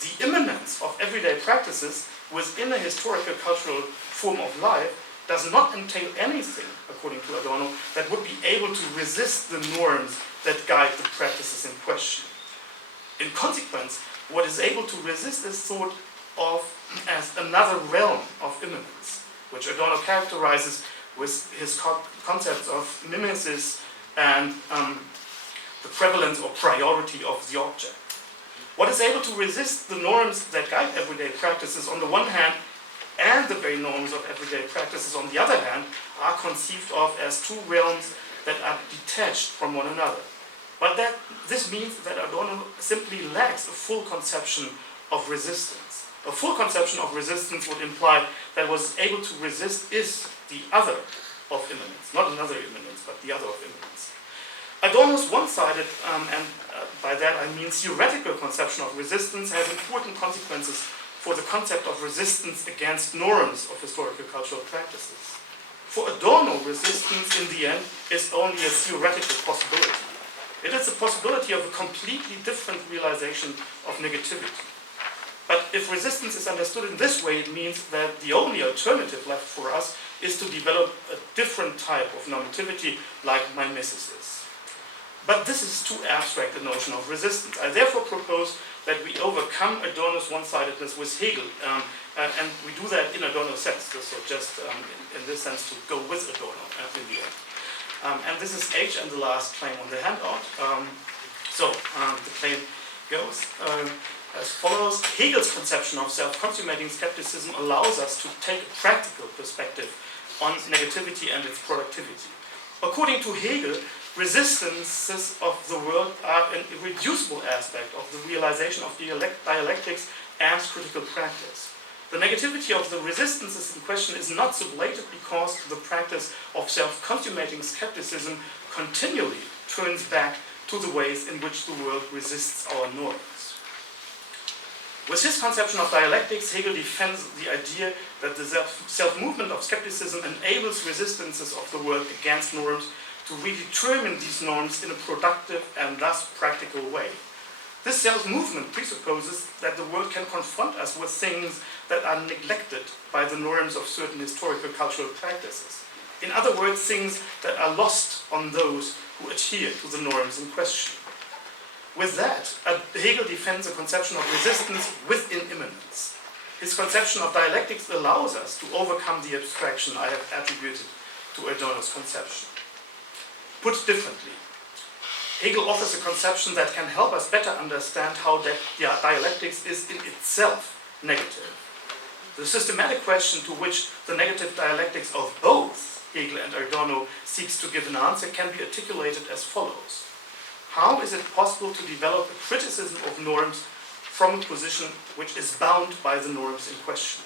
The immanence of everyday practices within a historical cultural form of life does not entail anything, according to Adorno, that would be able to resist the norms that guide the practices in question. In consequence, what is able to resist is thought of as another realm of immanence, which Adorno characterizes with his concepts of mimesis and the prevalence or priority of the object. What is able to resist the norms that guide everyday practices on the one hand, and the very norms of everyday practices on the other hand, are conceived of as two realms that are detached from one another. But this means that Adorno simply lacks a full conception of resistance. A full conception of resistance would imply that what is able to resist is the other, of immanence. Not another immanence, but the other of immanence. Adorno's one-sided, and by that I mean theoretical conception of resistance, has important consequences for the concept of resistance against norms of historical cultural practices. For Adorno, resistance in the end is only a theoretical possibility. It is the possibility of a completely different realization of negativity. But if resistance is understood in this way, it means that the only alternative left for us is to develop a different type of normativity like mimesis is. But this is too abstract a notion of resistance. I therefore propose that we overcome Adorno's one-sidedness with Hegel, and we do that in Adorno's sense, so just in this sense to go with Adorno in the end. And this is H and the last claim on the handout. The claim goes as follows. Hegel's conception of self-consummating skepticism allows us to take a practical perspective on negativity and its productivity. According to Hegel, resistances of the world are an irreducible aspect of the realization of dialectics as critical practice. The negativity of the resistances in question is not sublated because the practice of self-consummating skepticism continually turns back to the ways in which the world resists our norms. With his conception of dialectics, Hegel defends the idea that the self-movement of skepticism enables resistances of the world against norms to redetermine these norms in a productive and thus practical way. This self-movement presupposes that the world can confront us with things that are neglected by the norms of certain historical cultural practices. In other words, things that are lost on those who adhere to the norms in question. With that, Hegel defends a conception of resistance within immanence. His conception of dialectics allows us to overcome the abstraction I have attributed to Adorno's conception. Put differently, Hegel offers a conception that can help us better understand how dialectics is in itself negative. The systematic question to which the negative dialectics of both Hegel and Adorno seeks to give an answer can be articulated as follows. How is it possible to develop a criticism of norms from a position which is bound by the norms in question?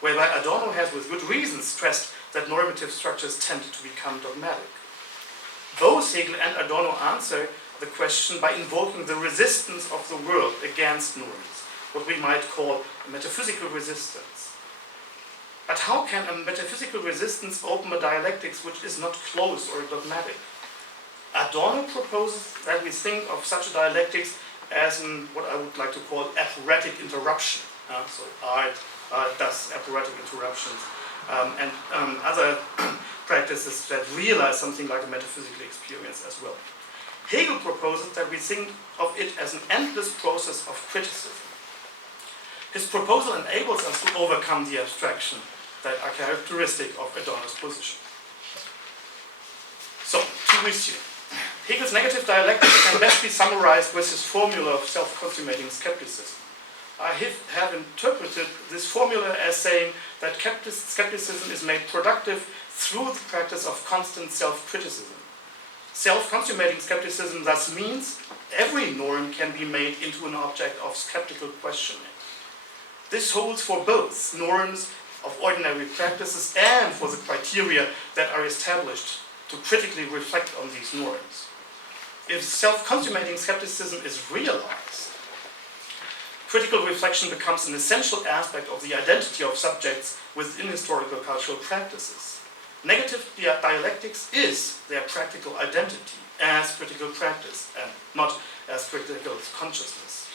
Whereby Adorno has with good reason stressed that normative structures tend to become dogmatic. Both Hegel and Adorno answer the question by invoking the resistance of the world against norms, what we might call a metaphysical resistance. But how can a metaphysical resistance open a dialectics which is not closed or dogmatic? Adorno proposes that we think of such a dialectics as what I would like to call apparatic interruption. So art does apparatic interruptions, and other practices that realize something like a metaphysical experience as well. Hegel proposes that we think of it as an endless process of criticism. His proposal enables us to overcome the abstraction that are characteristic of Adorno's position. So, to resume. Hegel's negative dialectics can best be summarized with his formula of self-consummating skepticism. I have interpreted this formula as saying that skepticism is made productive through the practice of constant self-criticism. Self-consummating skepticism thus means every norm can be made into an object of skeptical questioning. This holds for both norms of ordinary practices and for the criteria that are established to critically reflect on these norms. If self-consummating skepticism is realized, critical reflection becomes an essential aspect of the identity of subjects within historical cultural practices. Negative dialectics is their practical identity as critical practice and not as critical consciousness.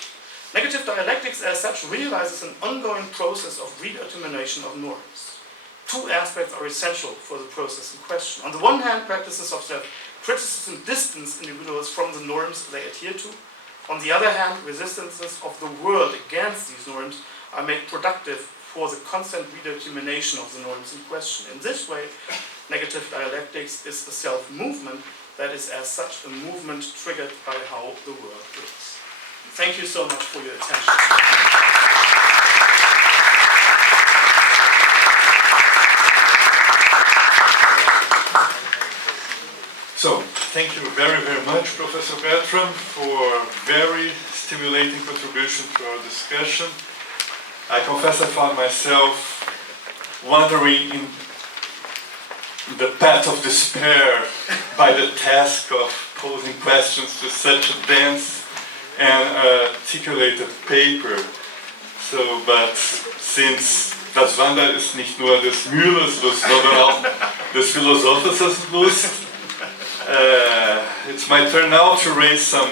Negative dialectics as such realizes an ongoing process of redetermination of norms. Two aspects are essential for the process in question. On the one hand, practices of self-criticism distance individuals from the norms they adhere to. On the other hand, resistances of the world against these norms are made productive for the constant redetermination of the norms in question. In this way, negative dialectics is a self-movement that is as such a movement triggered by how the world is. Thank you so much for your attention. So, thank you very, very much, Professor Bertram, for very stimulating contribution to our discussion. I confess I found myself wondering in the path of despair by the task of posing questions to such a dense and articulated paper. So, but since das Wandern ist nicht nur des Mühlers Lust, sondern auch des Philosophers Lust, it's my turn now to raise some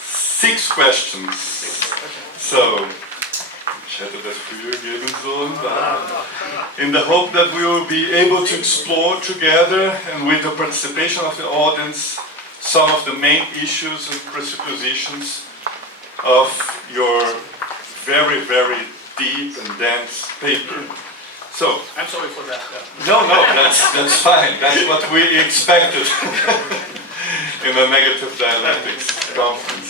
6 questions. So, ich hätte das früher geben sollen, in the hope that we will be able to explore together and with the participation of the audience some of the main issues and presuppositions of your very, very deep and dense paper. So, I'm sorry for that. no, that's fine. That's what we expected in a negative dialectics conference.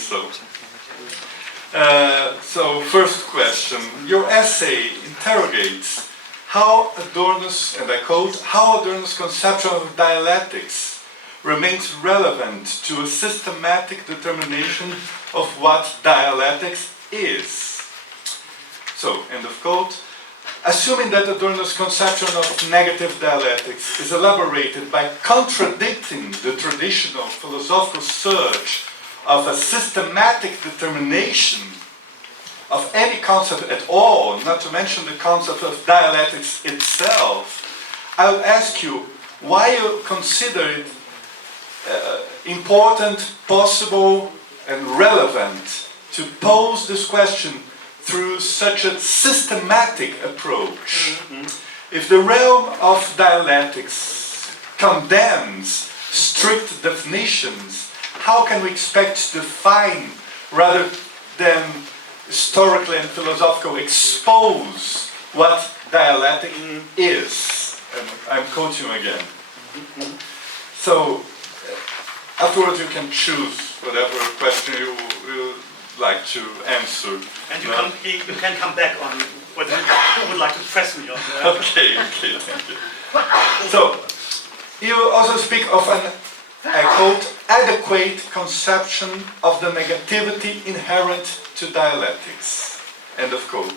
So first question. Your essay interrogates how Adorno's, and I quote, how Adorno's conception of dialectics remains relevant to a systematic determination of what dialectics is. So, end of quote. Assuming that Adorno's conception of negative dialectics is elaborated by contradicting the traditional philosophical search of a systematic determination of any concept at all, not to mention the concept of dialectics itself, I would ask you why you consider it important, possible, and relevant to pose this question through such a systematic approach. If the realm of dialectics condemns strict definitions, how can we expect to define rather than historically and philosophically expose what dialectic is? And I'm quoting you again. So, afterwards you can choose whatever question you like to answer. And you can come back on what you would like to press me on. Okay, thank you. So, you also speak of an, I quote, adequate conception of the negativity inherent to dialectics, end of quote.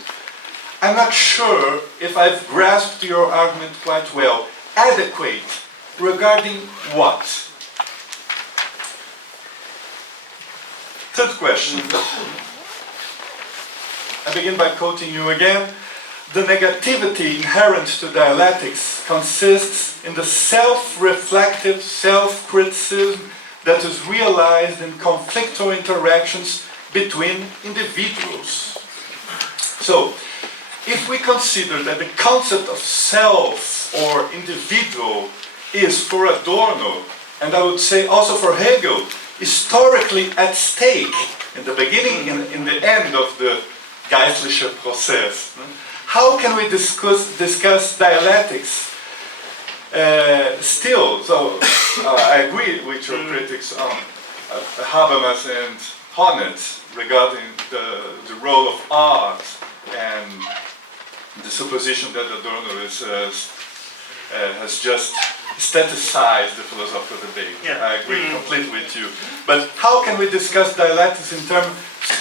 I'm not sure if I've grasped your argument quite well. Adequate regarding what? Third question. I begin by quoting you again. The negativity inherent to dialectics consists in the self-reflective self-criticism that is realized in conflictual interactions between individuals. So, if we consider that the concept of self or individual is for Adorno, and I would say also for Hegel, historically at stake in the beginning and in the end of the geistliche Prozess, how can we discuss dialectics still? So I agree with your critics on Habermas and Honneth regarding the role of art and the supposition that Adorno has just aestheticized the philosophical debate. Yeah. I agree completely with you. But how can we discuss dialectics in terms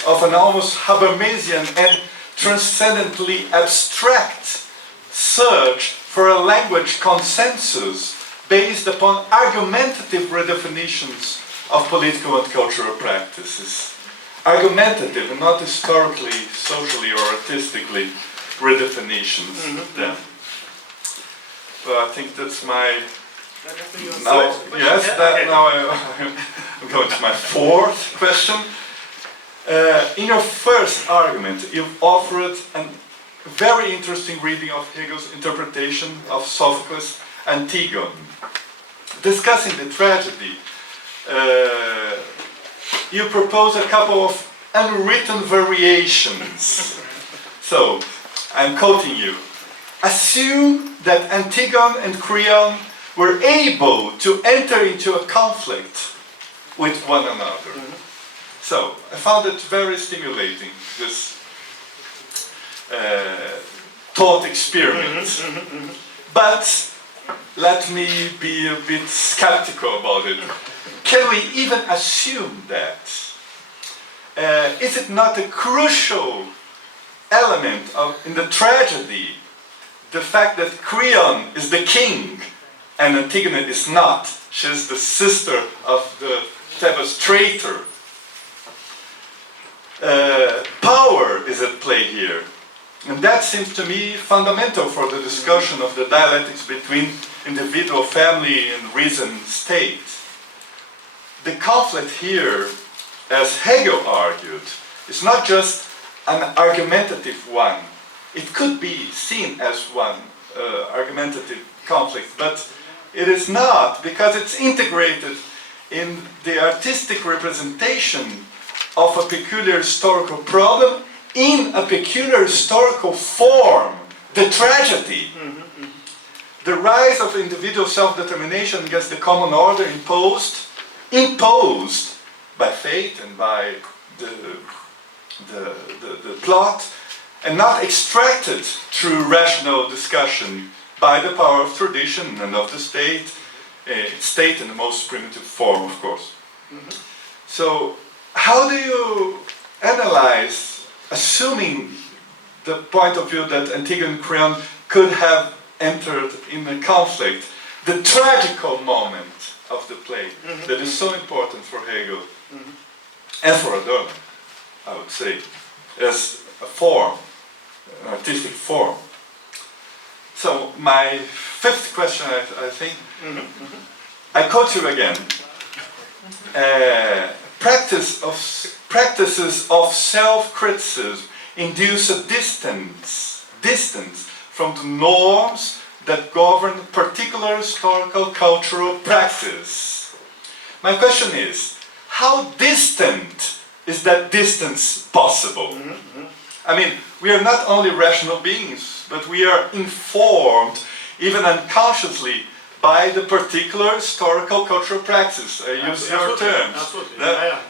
of an almost Habermasian and transcendently abstract search for a language consensus based upon argumentative redefinitions of political and cultural practices? Argumentative and not historically, socially, or artistically redefinitions of them. Well, I think that's my... Now, yes, now I'm going to my fourth question. In your first argument, you've offered a very interesting reading of Hegel's interpretation of Sophocles' Antigone. Discussing the tragedy, you propose a couple of unwritten variations. So, I'm quoting you. Assume that Antigone and Creon were able to enter into a conflict with one another. So, I found it very stimulating, this thought experiment. But, let me be a bit skeptical about it. Can we even assume that? Is it not a crucial element in the tragedy, the fact that Creon is the king and Antigone is not. She's the sister of the Thebes traitor. Power is at play here. And that seems to me fundamental for the discussion of the dialectics between individual, family, and reason state. The conflict here, as Hegel argued, is not just an argumentative one. It could be seen as one argumentative conflict, but it is not, because it's integrated in the artistic representation of a peculiar historical problem in a peculiar historical form, the tragedy. The rise of individual self-determination against the common order imposed by fate and by the plot, and not extracted through rational discussion by the power of tradition and of the state in the most primitive form, of course. So, how do you analyze, assuming the point of view that Antigone and Creon could have entered in a conflict, the tragical moment of the play that is so important for Hegel and for Adorno, I would say, as a form, an artistic form. So my fifth question, I think, I quote you again. Practices of self-criticism induce a distance from the norms that govern particular historical cultural practice. My question is, how distant is that distance possible? I mean, we are not only rational beings, but we are informed, even unconsciously, by the particular historical cultural practice. I use your terms.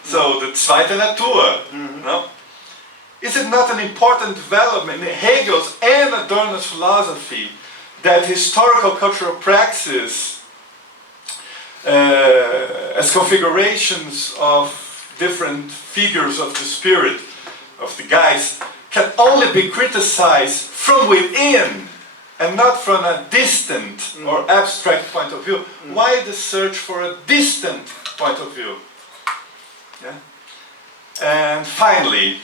So, the zweite Natur. No? Is it not an important development in Hegel's and Adorno's philosophy that historical cultural praxis, as configurations of different figures of the spirit, of the Geist, can only be criticized from within and not from a distant or abstract point of view? Why the search for a distant point of view? Yeah? And finally,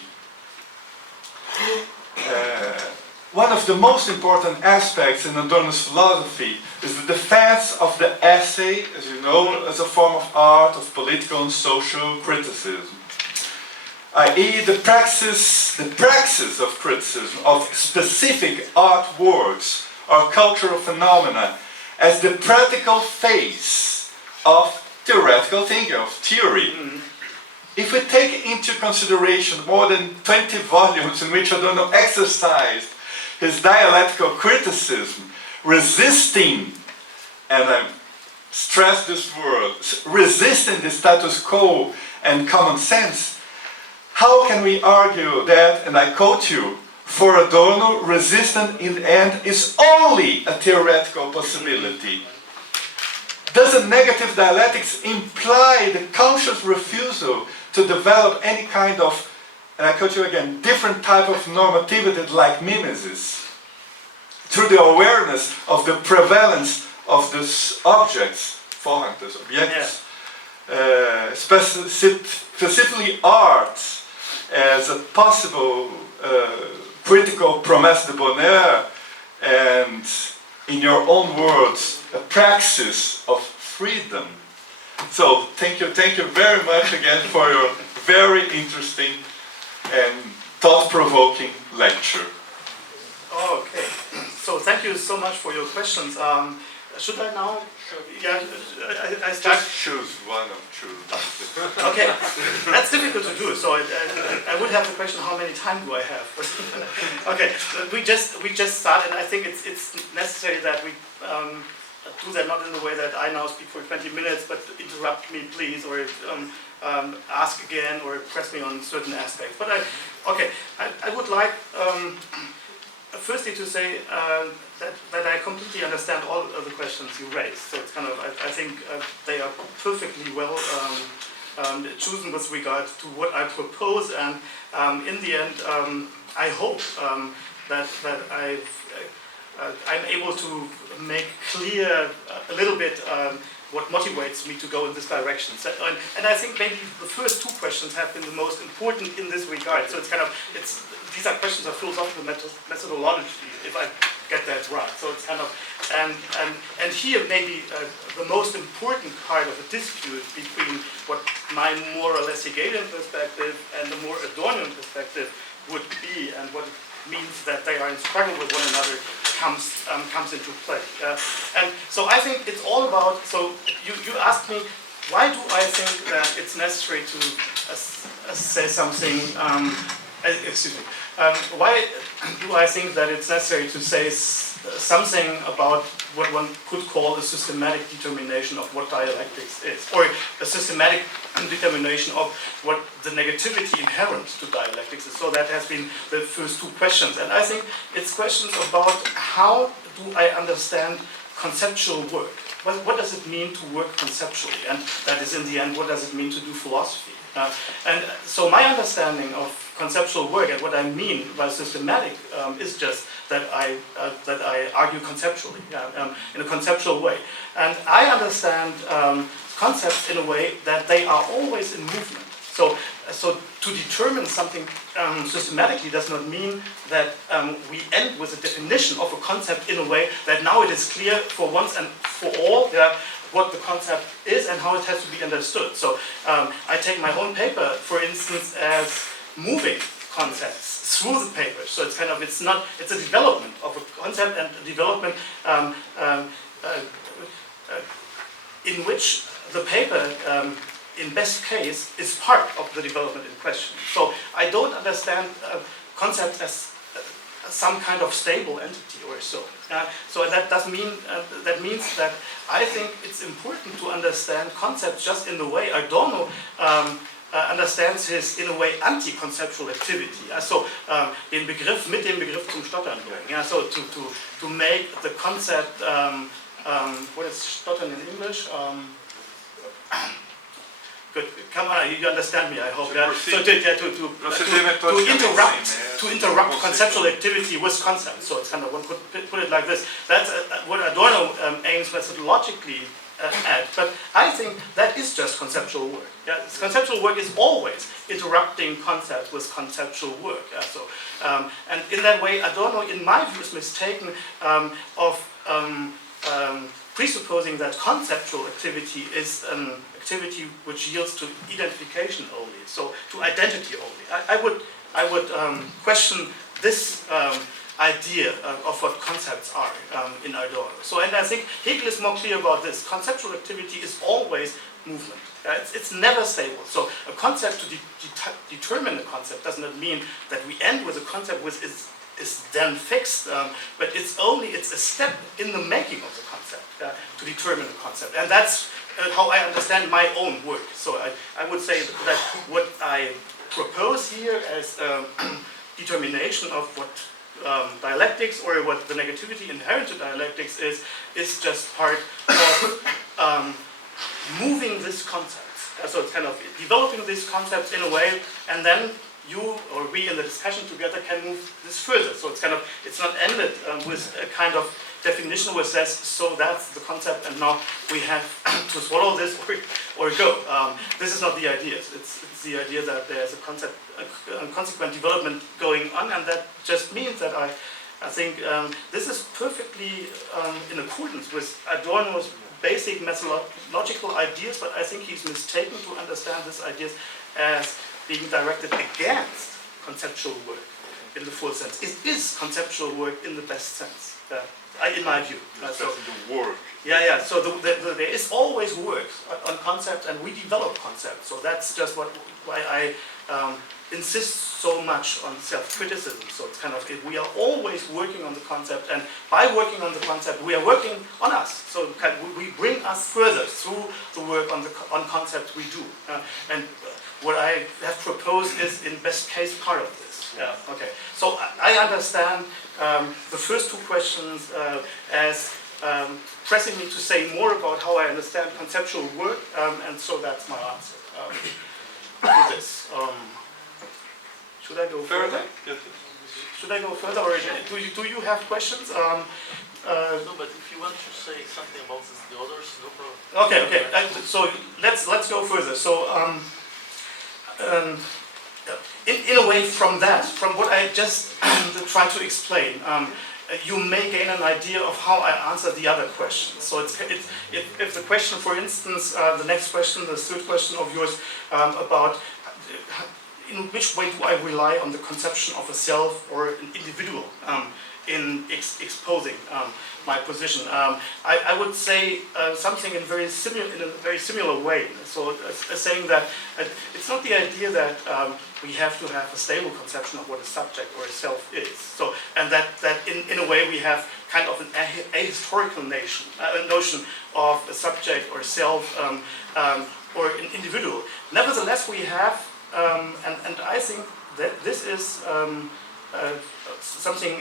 one of the most important aspects in Adorno's philosophy is the defense of the essay, as you know, as a form of art, of political and social criticism. I.e. the praxis of criticism of specific artworks or cultural phenomena as the practical face of theoretical thinking, of theory. If we take into consideration more than 20 volumes in which Adorno exercised his dialectical criticism, resisting, and I stress this word, resisting the status quo and common sense, how can we argue that, and I quote you, for Adorno, resistance in the end is only a theoretical possibility? Doesn't negative dialectics imply the conscious refusal to develop any kind of, and I quote you again, different type of normativity like mimesis, through the awareness of the prevalence of these objects, vorhandes objects, specifically art, as a possible critical promesse de bonheur, and in your own words, a praxis of freedom. So thank you very much again for your very interesting and thought-provoking lecture. Okay, so thank you so much for your questions. Should I now? Yeah, I start. Just choose one of two. Okay, that's difficult to do. So I would have the question: how many time do I have? Okay, we just started, and I think it's necessary that we do that not in the way that I now speak for 20 minutes, but interrupt me, please, or ask again, or press me on certain aspects. But I would like. Firstly, to say that I completely understand all of the questions you raised. So it's kind of, I think they are perfectly well chosen with regard to what I propose, and in the end, I hope that I'm able to make clear a little bit what motivates me to go in this direction. So, and I think maybe the first two questions have been the most important in this regard. So these are questions of philosophical methodology, if I get that right. So it's kind of, and here maybe the most important part of the dispute between what my more or less Hegelian perspective and the more Adornian perspective would be, and what it means that they are in struggle with one another comes into play. And so I think it's all about, so you asked me, why do I think that it's necessary to say something, excuse me, why do I think that it's necessary to say something about what one could call a systematic determination of what dialectics is, or a systematic determination of what the negativity inherent to dialectics is. So that has been the first two questions. And I think it's questions about how do I understand conceptual work? What does it mean to work conceptually? And that is in the end, what does it mean to do philosophy? And so my understanding of conceptual work and what I mean by systematic is just that I argue conceptually, in a conceptual way. And I understand concepts in a way that they are always in movement. So to determine something systematically does not mean that we end with a definition of a concept in a way that now it is clear for once and for all what the concept is and how it has to be understood. So I take my own paper, for instance, as moving concepts through the paper. So it's kind of, it's a development of a concept and a development in which the paper, in best case, is part of the development in question. So I don't understand concepts as some kind of stable entity or so. So that does mean that means that I think it's important to understand concepts just in the way Adorno understands his, in a way, anti-conceptual activity. So den Begriff mit dem Begriff zum Stottern bringen. So to make the concept, what is stottern in English? Good. Come on, you understand me, I hope. Yeah? So to interrupt conceptual activity with concepts. So it's kind of, one could put it like this. That's what Adorno aims methodologically at. But I think that is just conceptual work. Yeah? Conceptual work is always interrupting concepts with conceptual work. Yeah? So, and in that way, Adorno, in my view, is mistaken of presupposing that conceptual activity is an activity which yields to identification only, so to identity only. I would question this idea of what concepts are in Adorno. So, and I think Hegel is more clear about this. Conceptual activity is always movement. It's never stable. So a concept, to determine a concept does not mean that we end with a concept which is then fixed, but it's a step in the making of the concept to determine a concept. And that's how I understand my own work. So I would say that what I propose here as determination of what dialectics, or what the negativity inherent to dialectics is just part of moving this concept. So it's kind of developing these concepts in a way, and then you or we in the discussion together can move this further. So it's kind of, it's not ended with a kind of definition which says, so that's the concept and now we have to swallow this or go. This is not the idea. It's the idea that there's a concept, a consequent development going on, and that just means that I think this is perfectly in accordance with Adorno's basic methodological ideas, but I think he's mistaken to understand these ideas as being directed against conceptual work in the full sense. It is conceptual work in the best sense, in my view. So the work. Yeah. So there is always work on concepts, and we develop concepts. So that's just why I insist so much on self-criticism. So it's kind of, we are always working on the concept, and by working on the concept, we are working on us. So we bring us further through the work on concepts we do. And what I have proposed is, in best case, part of this. Yeah. Okay. So I understand the first two questions as pressing me to say more about how I understand conceptual work, and so that's my answer to this. Should I go further? Yes. Should I go further, or do you have questions? No, but if you want to say something about the others, no problem. Okay. So let's go further. So in a way, from what I just tried to explain, you may gain an idea of how I answer the other questions. So if the question, for instance, the next question, the third question of yours, about in which way do I rely on the conception of a self or an individual in exposing my position, I would say something in a very similar way. So saying that it's not the idea that we have to have a stable conception of what a subject or a self is. So, and that in a way we have kind of an ahistorical notion of a subject or self or an individual. Nevertheless, we have, and I think that this is something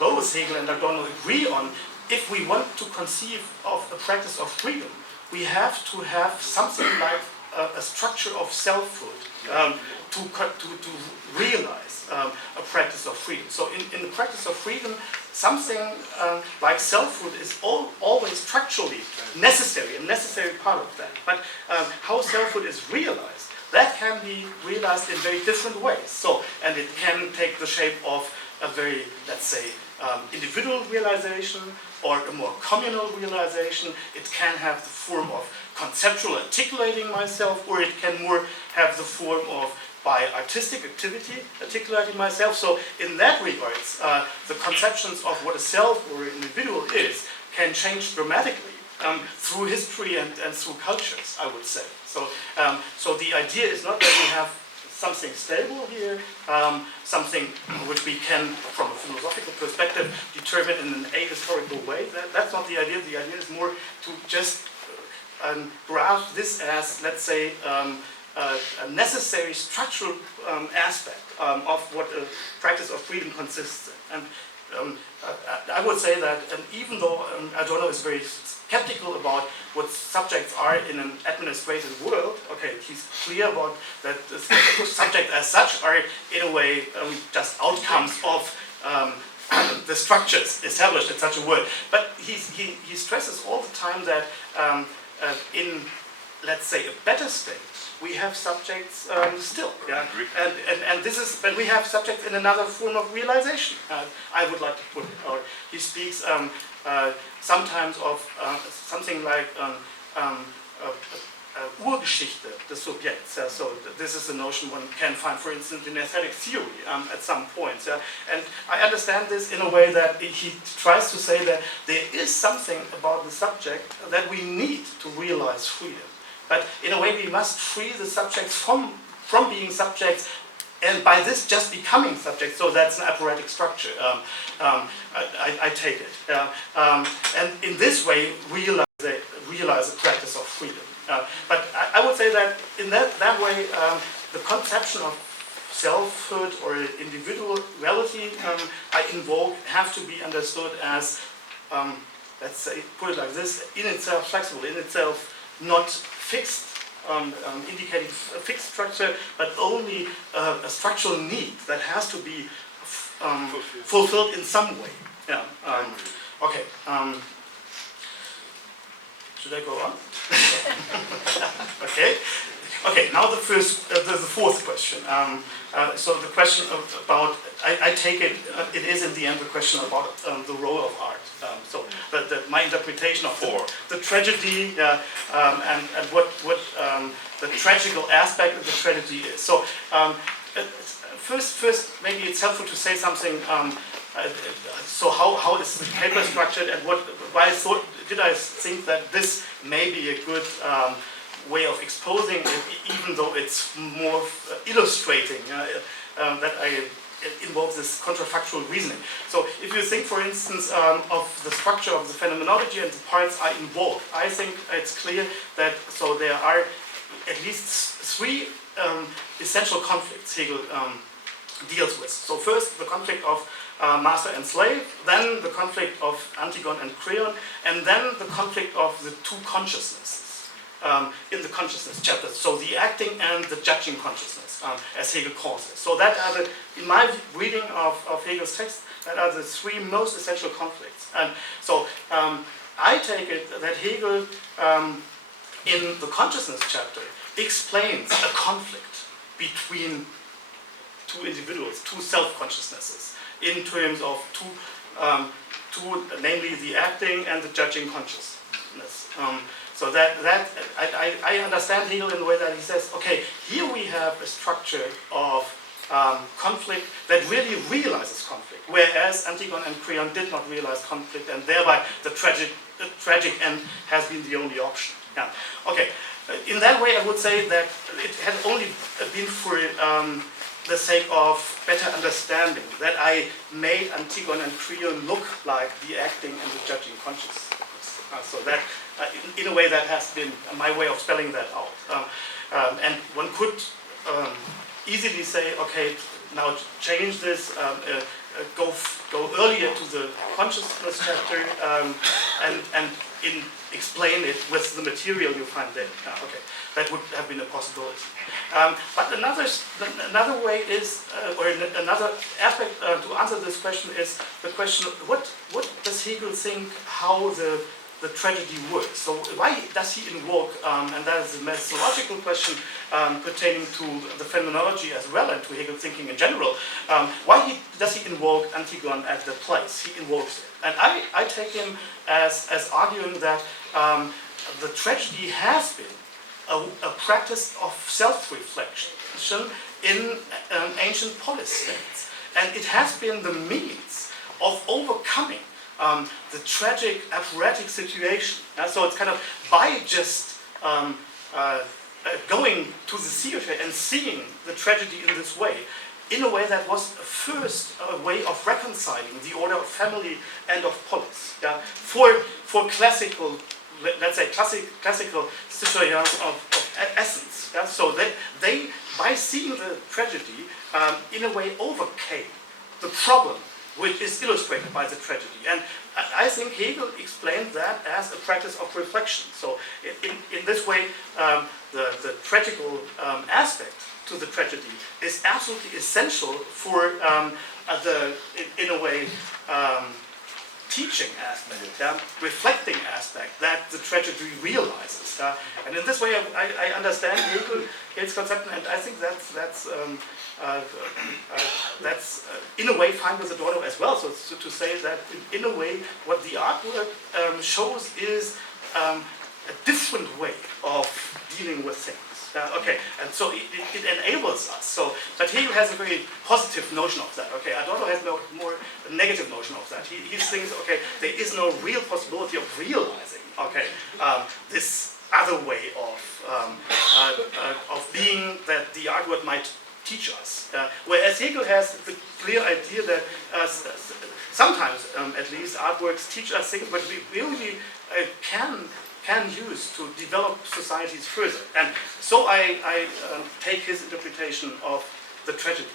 both Hegel and Adorno agree on. If we want to conceive of a practice of freedom, we have to have something like a structure of selfhood to realize a practice of freedom. So in the practice of freedom, something like selfhood is always structurally necessary, a necessary part of that. But how selfhood is realized, that can be realized in very different ways. So, and it can take the shape of a very, let's say, individual realization or a more communal realization. It can have the form of conceptual articulating myself, or it can more have the form of by artistic activity articulating myself. So in that regards, the conceptions of what a self or an individual is can change dramatically through history and through cultures, I would say. So, so the idea is not that we have something stable here, something which we can, from a philosophical perspective, determine in an ahistorical way. That's not the idea. The idea is more to just grasp this as, let's say, a necessary structural aspect of what a practice of freedom consists in. And I would say that even though Adorno is very skeptical about what subjects are in an administrated world, okay, he's clear about that the subjects as such are in a way just outcomes of the structures established in such a world. But he stresses all the time that in, let's say, a better state, we have subjects still, yeah, and this is, but we have subjects in another form of realization. I would like to put it. Or he speaks sometimes of something like Urgeschichte des Subjekts. So this is a notion one can find, for instance, in aesthetic theory at some points. And I understand this in a way that he tries to say that there is something about the subject that we need to realize freedom. But in a way we must free the subjects from being subjects, and by this just becoming subjects. So that's an apparatic structure, I take it. And in this way realize a practice of freedom. But I would say that in that way the conception of selfhood or individuality I invoke have to be understood as, let's say, put it like this, in itself flexible, in itself not fixed, indicating a fixed structure, but only a structural need that has to be fulfilled in some way. Yeah. Okay. Should I go on? Okay. Okay. Now the fourth question. So the question about, I take it, it is in the end the question about the role of art. So my interpretation of the tragedy and what the tragical aspect of the tragedy is. So first maybe it's helpful to say something. So how is the paper structured, and why did I think that this may be a good way of exposing it, even though it's more illustrating that it involves this contrafactual reasoning. So if you think, for instance, of the structure of the phenomenology and the parts I involve, I think it's clear that so there are at least three essential conflicts Hegel deals with. So first, the conflict of master and slave, then the conflict of Antigone and Creon, and then the conflict of the two consciousnesses in the consciousness chapter. So the acting and the judging consciousness, as Hegel calls it. So that are in my reading of Hegel's text, That are the three most essential conflicts. And so I take it that Hegel, in the consciousness chapter, explains a conflict between two individuals, two self-consciousnesses, in terms of two, namely the acting and the judging consciousness. So I understand Hegel in the way that he says, okay, here we have a structure of conflict that really realizes conflict, whereas Antigone and Creon did not realize conflict, and thereby the tragic end has been the only option. Yeah. Okay. In that way, I would say that it had only been for the sake of better understanding that I made Antigone and Creon look like the acting and the judging consciousness. So that, in a way, that has been my way of spelling that out. And one could easily say, okay, now change this, go earlier to the consciousness chapter, and explain it with the material you find there. Okay, that would have been a possibility. But another way is, or another aspect to answer this question is the question: what does Hegel think how the tragedy works? So why does he invoke, and that is a methodological question pertaining to the phenomenology as well and to Hegel thinking in general, why does he invoke Antigone as the place? He invokes it. And I take him as arguing that the tragedy has been a practice of self-reflection in ancient polis states. And it has been the means of overcoming the tragic apparatic situation. So it's kind of by just going to the theater and seeing the tragedy in this way, in a way that was first a way of reconciling the order of family and of polis. Yeah? For classical, let's say classical citoyens of essence. Yeah? So they, by seeing the tragedy, in a way overcame the problem which is illustrated by the tragedy. And I think Hegel explained that as a practice of reflection. So in this way, the tragical aspect to the tragedy is absolutely essential for in a way, teaching aspect, reflecting aspect that the tragedy realizes. And in this way, I understand Hegel's concept, and I think that's in a way fine with Adorno as well. So to say that in a way, what the artwork shows is a different way of dealing with things. Okay, and so it enables us. So, but Hegel has a very positive notion of that. Okay, Adorno has no more negative notion of that. He thinks, okay, there is no real possibility of realizing, okay, this other way of being that the artwork might teach us. Whereas Hegel has the clear idea that sometimes, at least, artworks teach us things, but we really can use to develop societies further. And so I take his interpretation of the tragedy.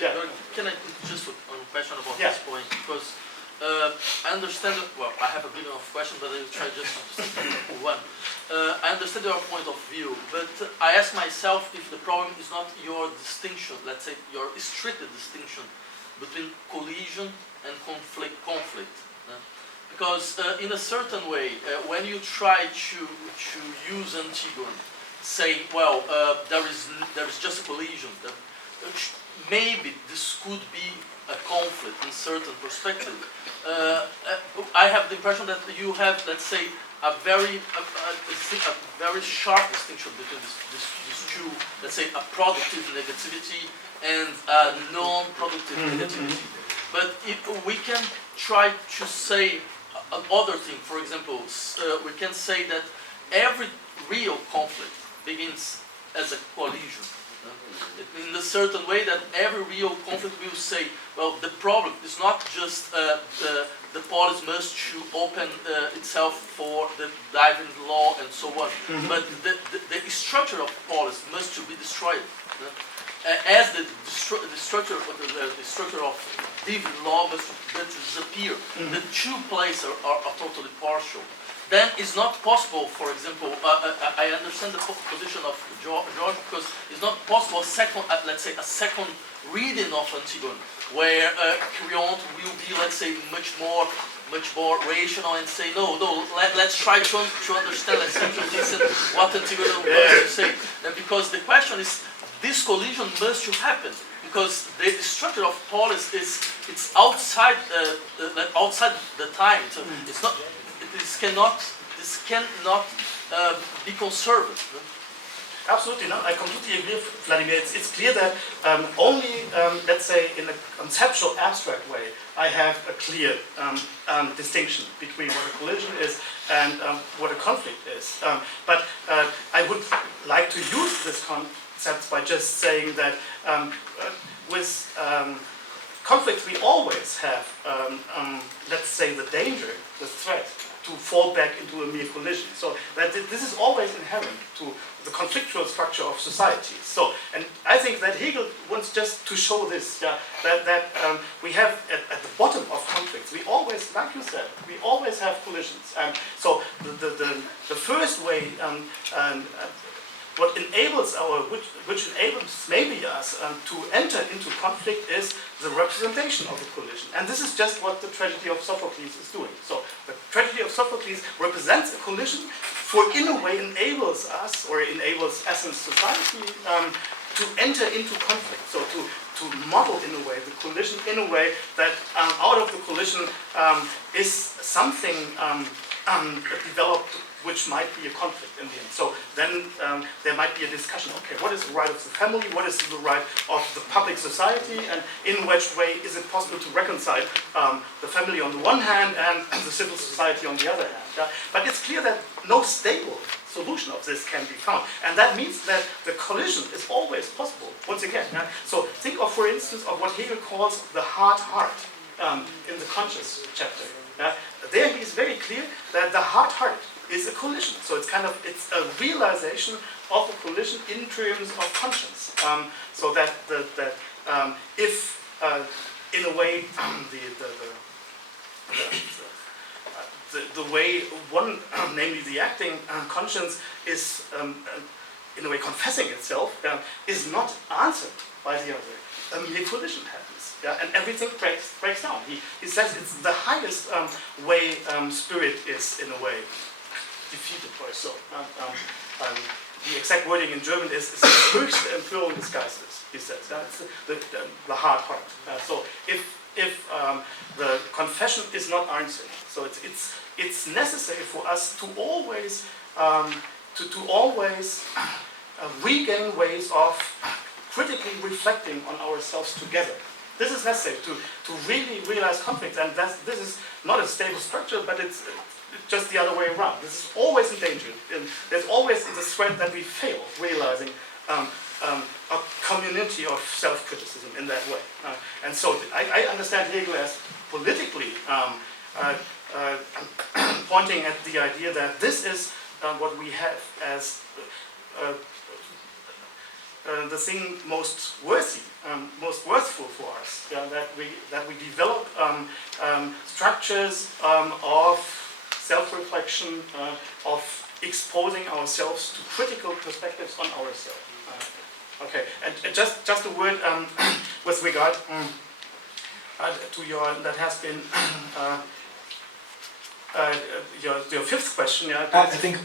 Yeah. Can I just a question about this point? Because I understand, well, I have a bit of question, but I will try just to one. I understand your point of view, but I ask myself if the problem is not your distinction, let's say your restricted distinction between collision and conflict. Because in a certain way, when you try to use Antigone, say, well, there is just a collision. Maybe this could be a conflict in certain perspective. I have the impression that you have, let's say, a very sharp distinction between these two. Let's say a productive negativity and a non-productive negativity. But if we can try to say another thing, for example, we can say that every real conflict begins as a collision. In a certain way that every real conflict will say, well, the problem is not just the polis must to open itself for the diving law and so on, but the structure of polis must to be destroyed. As the structure of divine law must disappear. The two places are totally partial. then it's not possible, for example, I understand the position of George because it's not possible let's say a second reading of Antigone, where Crillon will be, let's say, much more rational and say, no, let's try to understand, let's introduce what Antigone wants to say. And because the question is, this collision must happen, because the structure of polis it's outside the time. So it's not. This cannot be conserved. Absolutely, no, I completely agree, Vladimir. It's clear that only, let's say, in a conceptual, abstract way, I have a clear distinction between what a collision is and what a conflict is. But I would like to use this concept by just saying that with conflicts we always have, let's say, the danger, the threat, to fall back into a mere collision. So that this is always inherent to the conflictual structure of societies. So, and I think that Hegel wants just to show this, that we have at the bottom of conflicts, we always, like you said, we always have collisions. So the first way, what enables which enables maybe us to enter into conflict is the representation of the collision. And this is just what the tragedy of Sophocles is doing. So the tragedy of Sophocles represents a collision, for in a way enables us, or enables Athens society, to enter into conflict. So to model in a way the collision in a way that out of the collision is something developed which might be a conflict in the end. So then there might be a discussion, okay, what is the right of the family, what is the right of the public society, and in which way is it possible to reconcile the family on the one hand and the civil society on the other hand. But it's clear that no stable solution of this can be found. And that means that the collision is always possible, once again. So think of, for instance, of what Hegel calls the hard heart in the conscious chapter. There he is very clear that the hard heart is a collision. So it's it's a realization of a collision in terms of conscience. So that if in a way the way one, namely the acting conscience, is in a way confessing itself, is not answered by the other, a mere collision happens, and everything breaks down. He says it's the highest way spirit is in a way defeated or so. The exact wording in German is höchste Empörung des Geistes, he says. It's the hard heart. So if the confession is not answered, so it's necessary for us to always regain ways of critically reflecting on ourselves together. This is necessary to really realize conflict, and this is not a stable structure, but it's just the other way around. This is always in danger, and there's always the threat that we fail realizing a community of self-criticism in that way. And so I understand Hegel as politically pointing at the idea that this is what we have as the thing most worthy, most worthful for us. That we develop structures of self-reflection, of exposing ourselves to critical perspectives on ourselves. Okay, and just a word with regard to that has been your fifth question. I think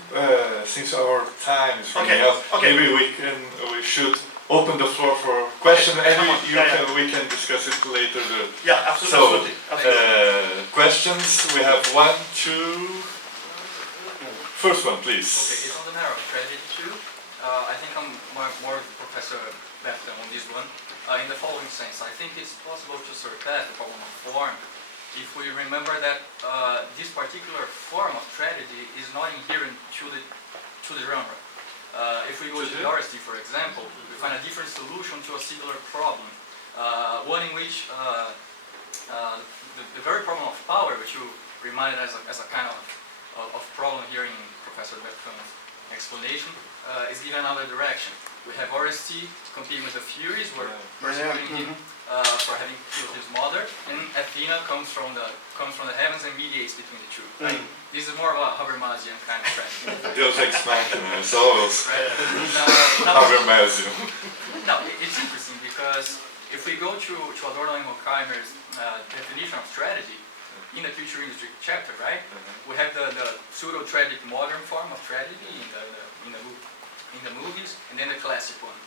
since our time is running out, maybe we should open the floor for questions, and we can discuss it later. Yeah, absolutely. So, questions. We have 1, 2. First one, please. Okay, it's on the matter of tragedy too. I think I'm more Professor Bethlen on this one. In the following sense, I think it's possible to surpass the problem of form if we remember that this particular form of tragedy is not inherent to the genre. If we go to Dorsey, for example, we find a different solution to a singular problem. One in which the very problem of power, which you reminded as a kind of problem here in Professor Bertrand's explanation, is given another direction. We have Orestes competing with the Furies, where Yeah. persecuting him for having killed his mother, and Athena comes from the heavens and mediates between the two. Right? This is more of a Habermasian kind of trend. Deus ex machina, somos Now, Habermasian. no, it's interesting because if we go to Adorno and Horkheimer's definition of strategy in the future industry chapter, right? We have the pseudo-tragic modern form of tragedy in the movies, and then the classic one.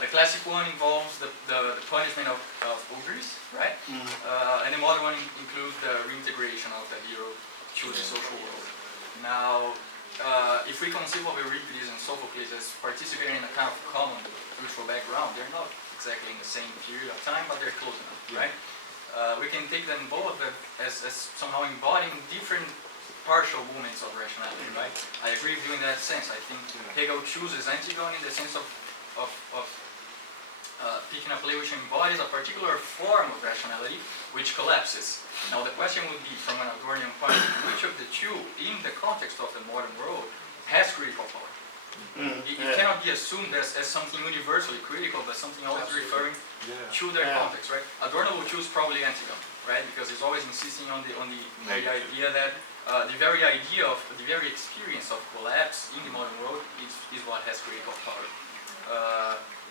The classic one involves the punishment of ogres, right? And the modern one includes the reintegration of the hero to the social world. Now, if we conceive of Euripides and Sophocles as participating in a kind of common cultural background, they're not exactly in the same period of time, but they're close enough, right? We can take them both as somehow embodying different partial moments of rationality, right? I agree with you in that sense. I think Hegel chooses Antigone in the sense of picking a play which embodies a particular form of rationality which collapses. Now the question would be, from an Adornian point of view, which of the two, in the context of the modern world, has critical power? It cannot be assumed as something universally critical, but something always referring to their context, right? Adorno will choose probably Antigone, right? Because he's always insisting on the idea that the very experience of collapse in the modern world is what has critical power.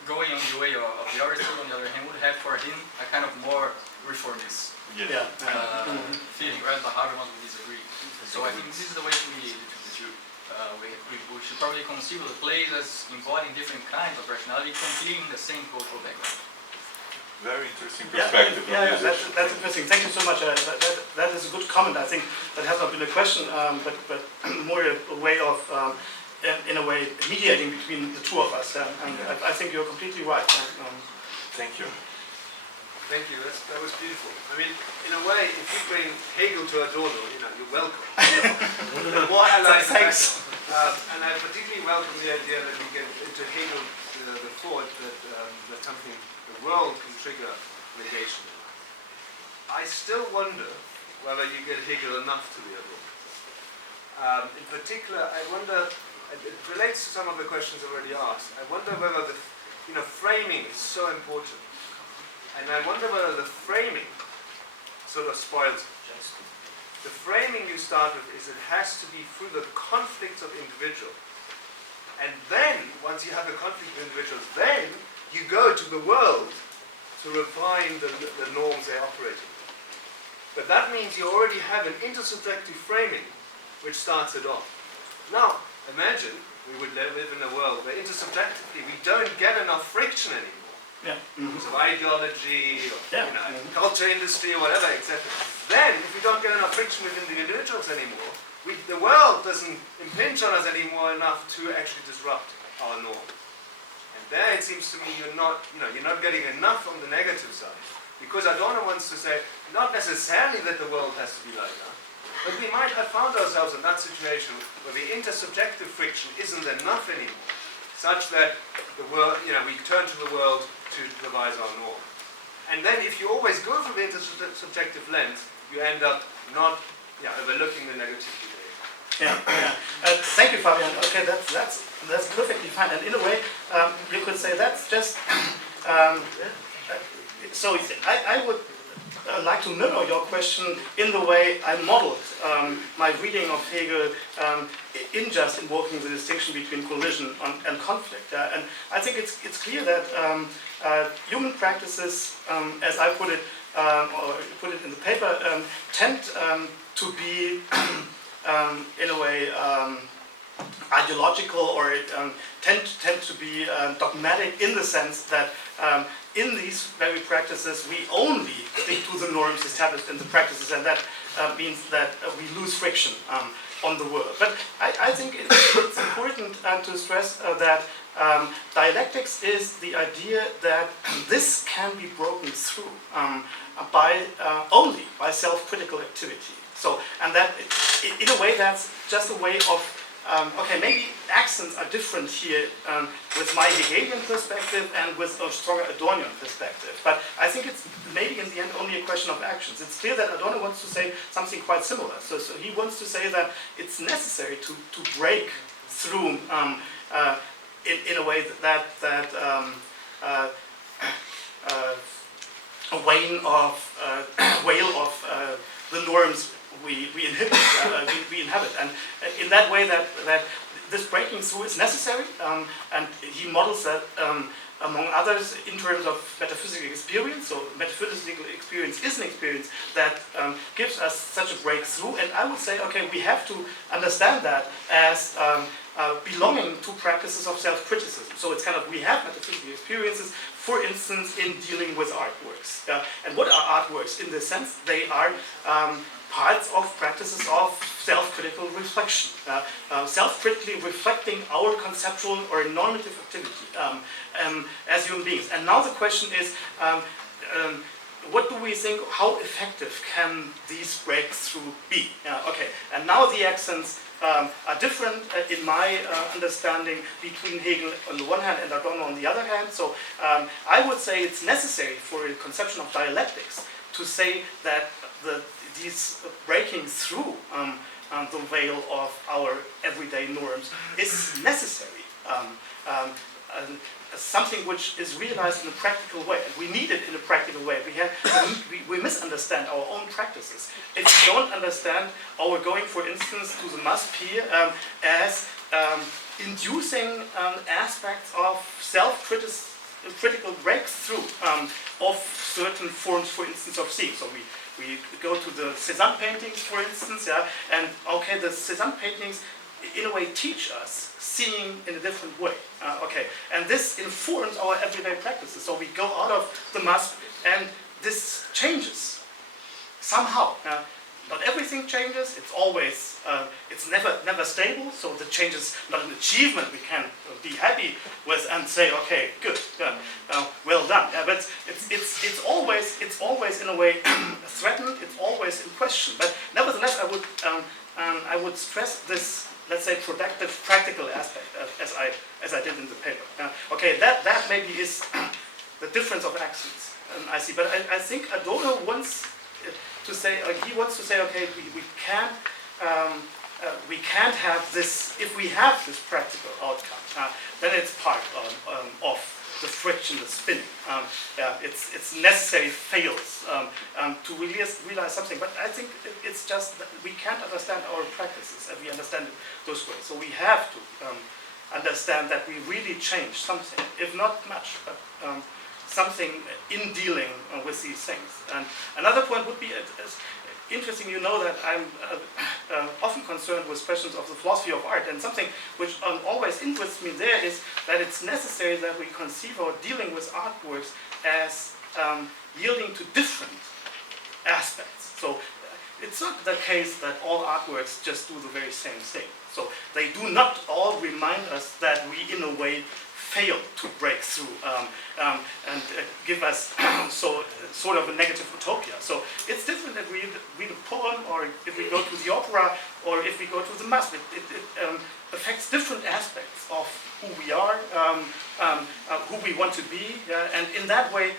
Going on the way of the Aristotle, on the other hand, would have for him a kind of more reformist feeling, right? But Habermas would disagree. So I think this is the way to mediate between the two. We should probably conceive the plays as embodying different kinds of rationality, competing in the same cultural background. Very interesting perspective. That's interesting. Thank you so much. That is a good comment. I think that has not been a question, but more a way of, in a way, mediating between the two of us. And I think you're completely right. Thank you. Thank you. That was beautiful. I mean, in a way, if you bring Hegel to Adorno, you're welcome. The more I like Thanks. and I particularly welcome the idea that we get into Hegel the thought that something, the world can trigger negation. I still wonder whether you get Hegel enough to the Adorno. In particular, I wonder, it relates to some of the questions already asked, I wonder whether the framing is so important. And I wonder whether the framing sort of spoils it. The framing you start with is it has to be through the conflicts of individuals. And then, once you have a conflict of individuals, then you go to the world to refine the norms they operate in. But that means you already have an intersubjective framing which starts it off. Now, imagine we would live in a world where intersubjectively we don't get enough friction anymore. Because of ideology, or culture industry, or whatever, etc. Then, if we don't get enough friction within the individuals anymore, the world doesn't impinge on us anymore enough to actually disrupt our norm. And there, it seems to me, you're not getting enough on the negative side. Because Adorno wants to say, not necessarily that the world has to be like that, but we might have found ourselves in that situation where the intersubjective friction isn't enough anymore, such that the world, we turn to the world to devise our norm. And then if you always go for the intersubjective lens, you end up not overlooking the negativity there. Thank you, Fabian. Okay, that's perfectly fine. And in a way, you could say that's just. So I would like to mirror your question in the way I modeled my reading of Hegel in just invoking the distinction between collision and conflict. And I think it's clear that human practices, as I put it, or put it in the paper, tend to be, in a way, ideological, or tend to be dogmatic in the sense that in these very practices we only stick to the norms established in the practices, and that means that we lose friction on the world. But I think it's important to stress that dialectics is the idea that this can be broken through only by self-critical activity. So, and that in a way that's just a way of okay, maybe accents are different here with my Hegelian perspective and with a stronger Adornian perspective. But I think it's maybe in the end only a question of actions. It's clear that Adorno wants to say something quite similar. So he wants to say that it's necessary to break through in a way that a whale of the norms we inhabit, and in that way that this breaking through is necessary, and he models that among others in terms of metaphysical experience. So metaphysical experience is an experience that gives us such a breakthrough, and I would say, okay, we have to understand that as belonging to practices of self-criticism. So it's kind of, we have metaphysical experiences, for instance, in dealing with artworks. And what are artworks? In this sense, they are parts of practices of self-critical reflection, self-critically reflecting our conceptual or normative activity as human beings. And now the question is, what do we think, how effective can these breakthroughs be? Okay, and now the accents are different in my understanding between Hegel on the one hand and Adorno on the other hand. So I would say it's necessary for a conception of dialectics to say that these breaking through the veil of our everyday norms is necessary. Something which is realized in a practical way. And we need it in a practical way. We misunderstand our own practices. If we don't understand our going, for instance, to the mass pier as inducing aspects of self-critical breakthrough of certain forms, for instance, of seeing. So we go to the Cézanne paintings, for instance, and okay, the Cézanne paintings in a way teach us seeing in a different way. Okay, and this informs our everyday practices. So we go out of the mask, and this changes somehow. Not everything changes. It's always, it's never stable. So the change is not an achievement we can be happy with and say, okay, good, well done. But it's always in a way threatened. It's always in question. But nevertheless, I would stress this, let's say, productive, practical aspect as I did in the paper. Okay, that maybe is the difference of accents. I see, but I think Adorno wants to say, he wants to say, okay, we can't have this. If we have this practical outcome, then it's part of the friction, the spinning. It's necessary fails to realize something. But I think it's just that we can't understand our practices as we understand it those ways. So we have to understand that we really change something, if not much, but something in dealing with these things. And another point would be, interesting, you know that I'm often concerned with questions of the philosophy of art, and something which always interests me there is that it's necessary that we conceive our dealing with artworks as yielding to different aspects. So it's not the case that all artworks just do the very same thing. So they do not all remind us that we, in a way, fail to break through and give us sort of a negative utopia. So it's different if we read a poem, or if we go to the opera, or if we go to the mass. It affects different aspects of who we are, who we want to be, and in that way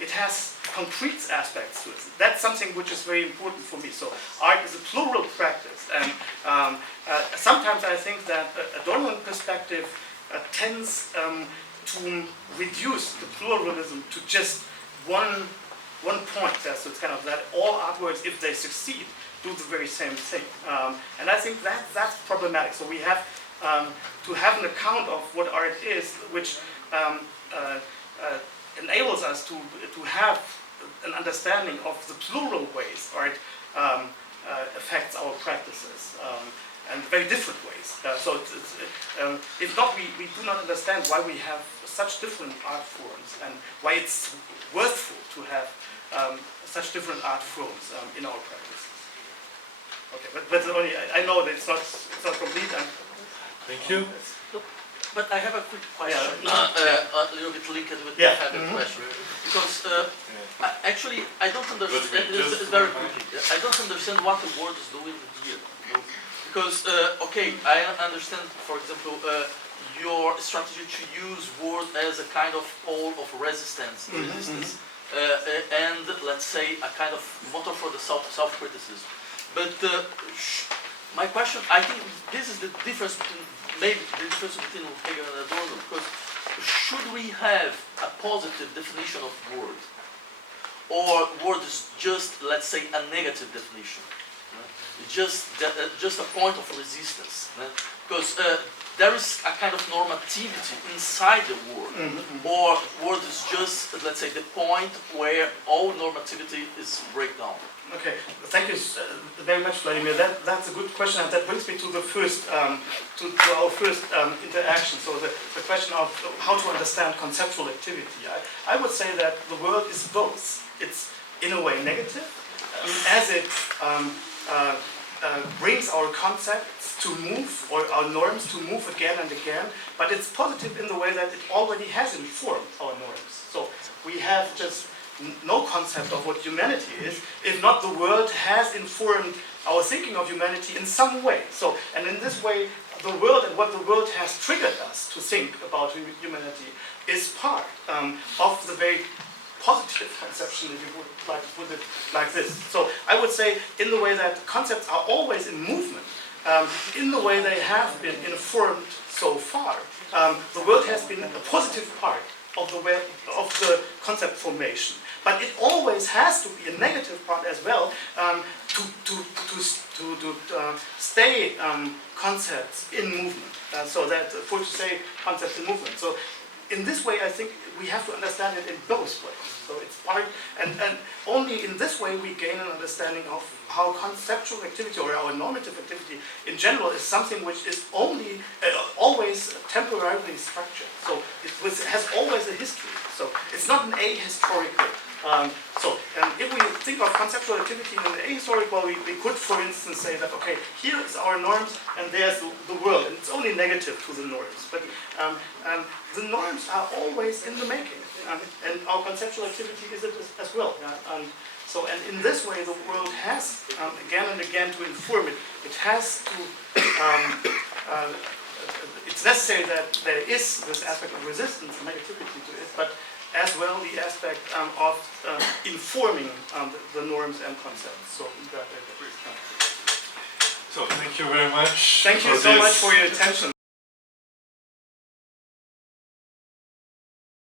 it has concrete aspects to it. That's something which is very important for me. So art is a plural practice, and sometimes I think that Adorno perspective tends to reduce the pluralism to just one point. So it's kind of that all artworks, if they succeed, do the very same thing. And I think that's problematic. So we have to have an account of what art is, which enables us to have an understanding of the plural ways art affects our practices. And very different ways. So if not, we do not understand why we have such different art forms, and why it's worthful to have such different art forms in our practices. Okay, but only, I know that it's not complete. Thank you. But I have a quick question, a little bit linked with the other question, because actually I don't understand. It's very quickly. I don't understand what the word is doing here. Because, okay, I understand, for example, your strategy to use word as a kind of pole of resistance, and let's say a kind of motor for the self-criticism. But My question, I think this is the difference between, maybe the difference between Hegel and Adorno, because should we have a positive definition of word? Or word is just, let's say, a negative definition? It's just a point of resistance. Because there is a kind of normativity inside the word, or word is just, let's say, the point where all normativity is breakdown. Okay, thank you very much, Vladimir. That's a good question, and that brings me to the first, to our first interaction. So the question of how to understand conceptual activity. I would say that the world is both. It's in a way negative, as it brings our concepts to move, or our norms to move again and again, but it's positive in the way that it already has informed our norms. So we have just no concept of what humanity is, if not the world has informed our thinking of humanity in some way. So, and in this way, the world and what the world has triggered us to think about humanity is part of the very positive conception, if you would like to put it like this. So I would say, in the way that concepts are always in movement, in the way they have been informed so far, the world has been a positive part of the concept formation. But it always has to be a negative part as well to stay concepts in movement. So that, for to say concepts in movement. So in this way, I think we have to understand it in both ways. So it's part, and only in this way we gain an understanding of how conceptual activity or our normative activity in general is something which is only always temporarily structured. So it has always a history. So it's not an ahistorical. If we think of conceptual activity in an ahistorical, we could, for instance, say that, okay, here is our norms and there's the world, and it's only negative to the norms. But the norms are always in the making, and our conceptual activity is it as well. And in this way, the world has, again and again, to inform it. It has to, it's necessary that there is this aspect of resistance and negativity to it, but as well the aspect of informing the norms and concepts. So thank you very much. Thank you so much for your attention.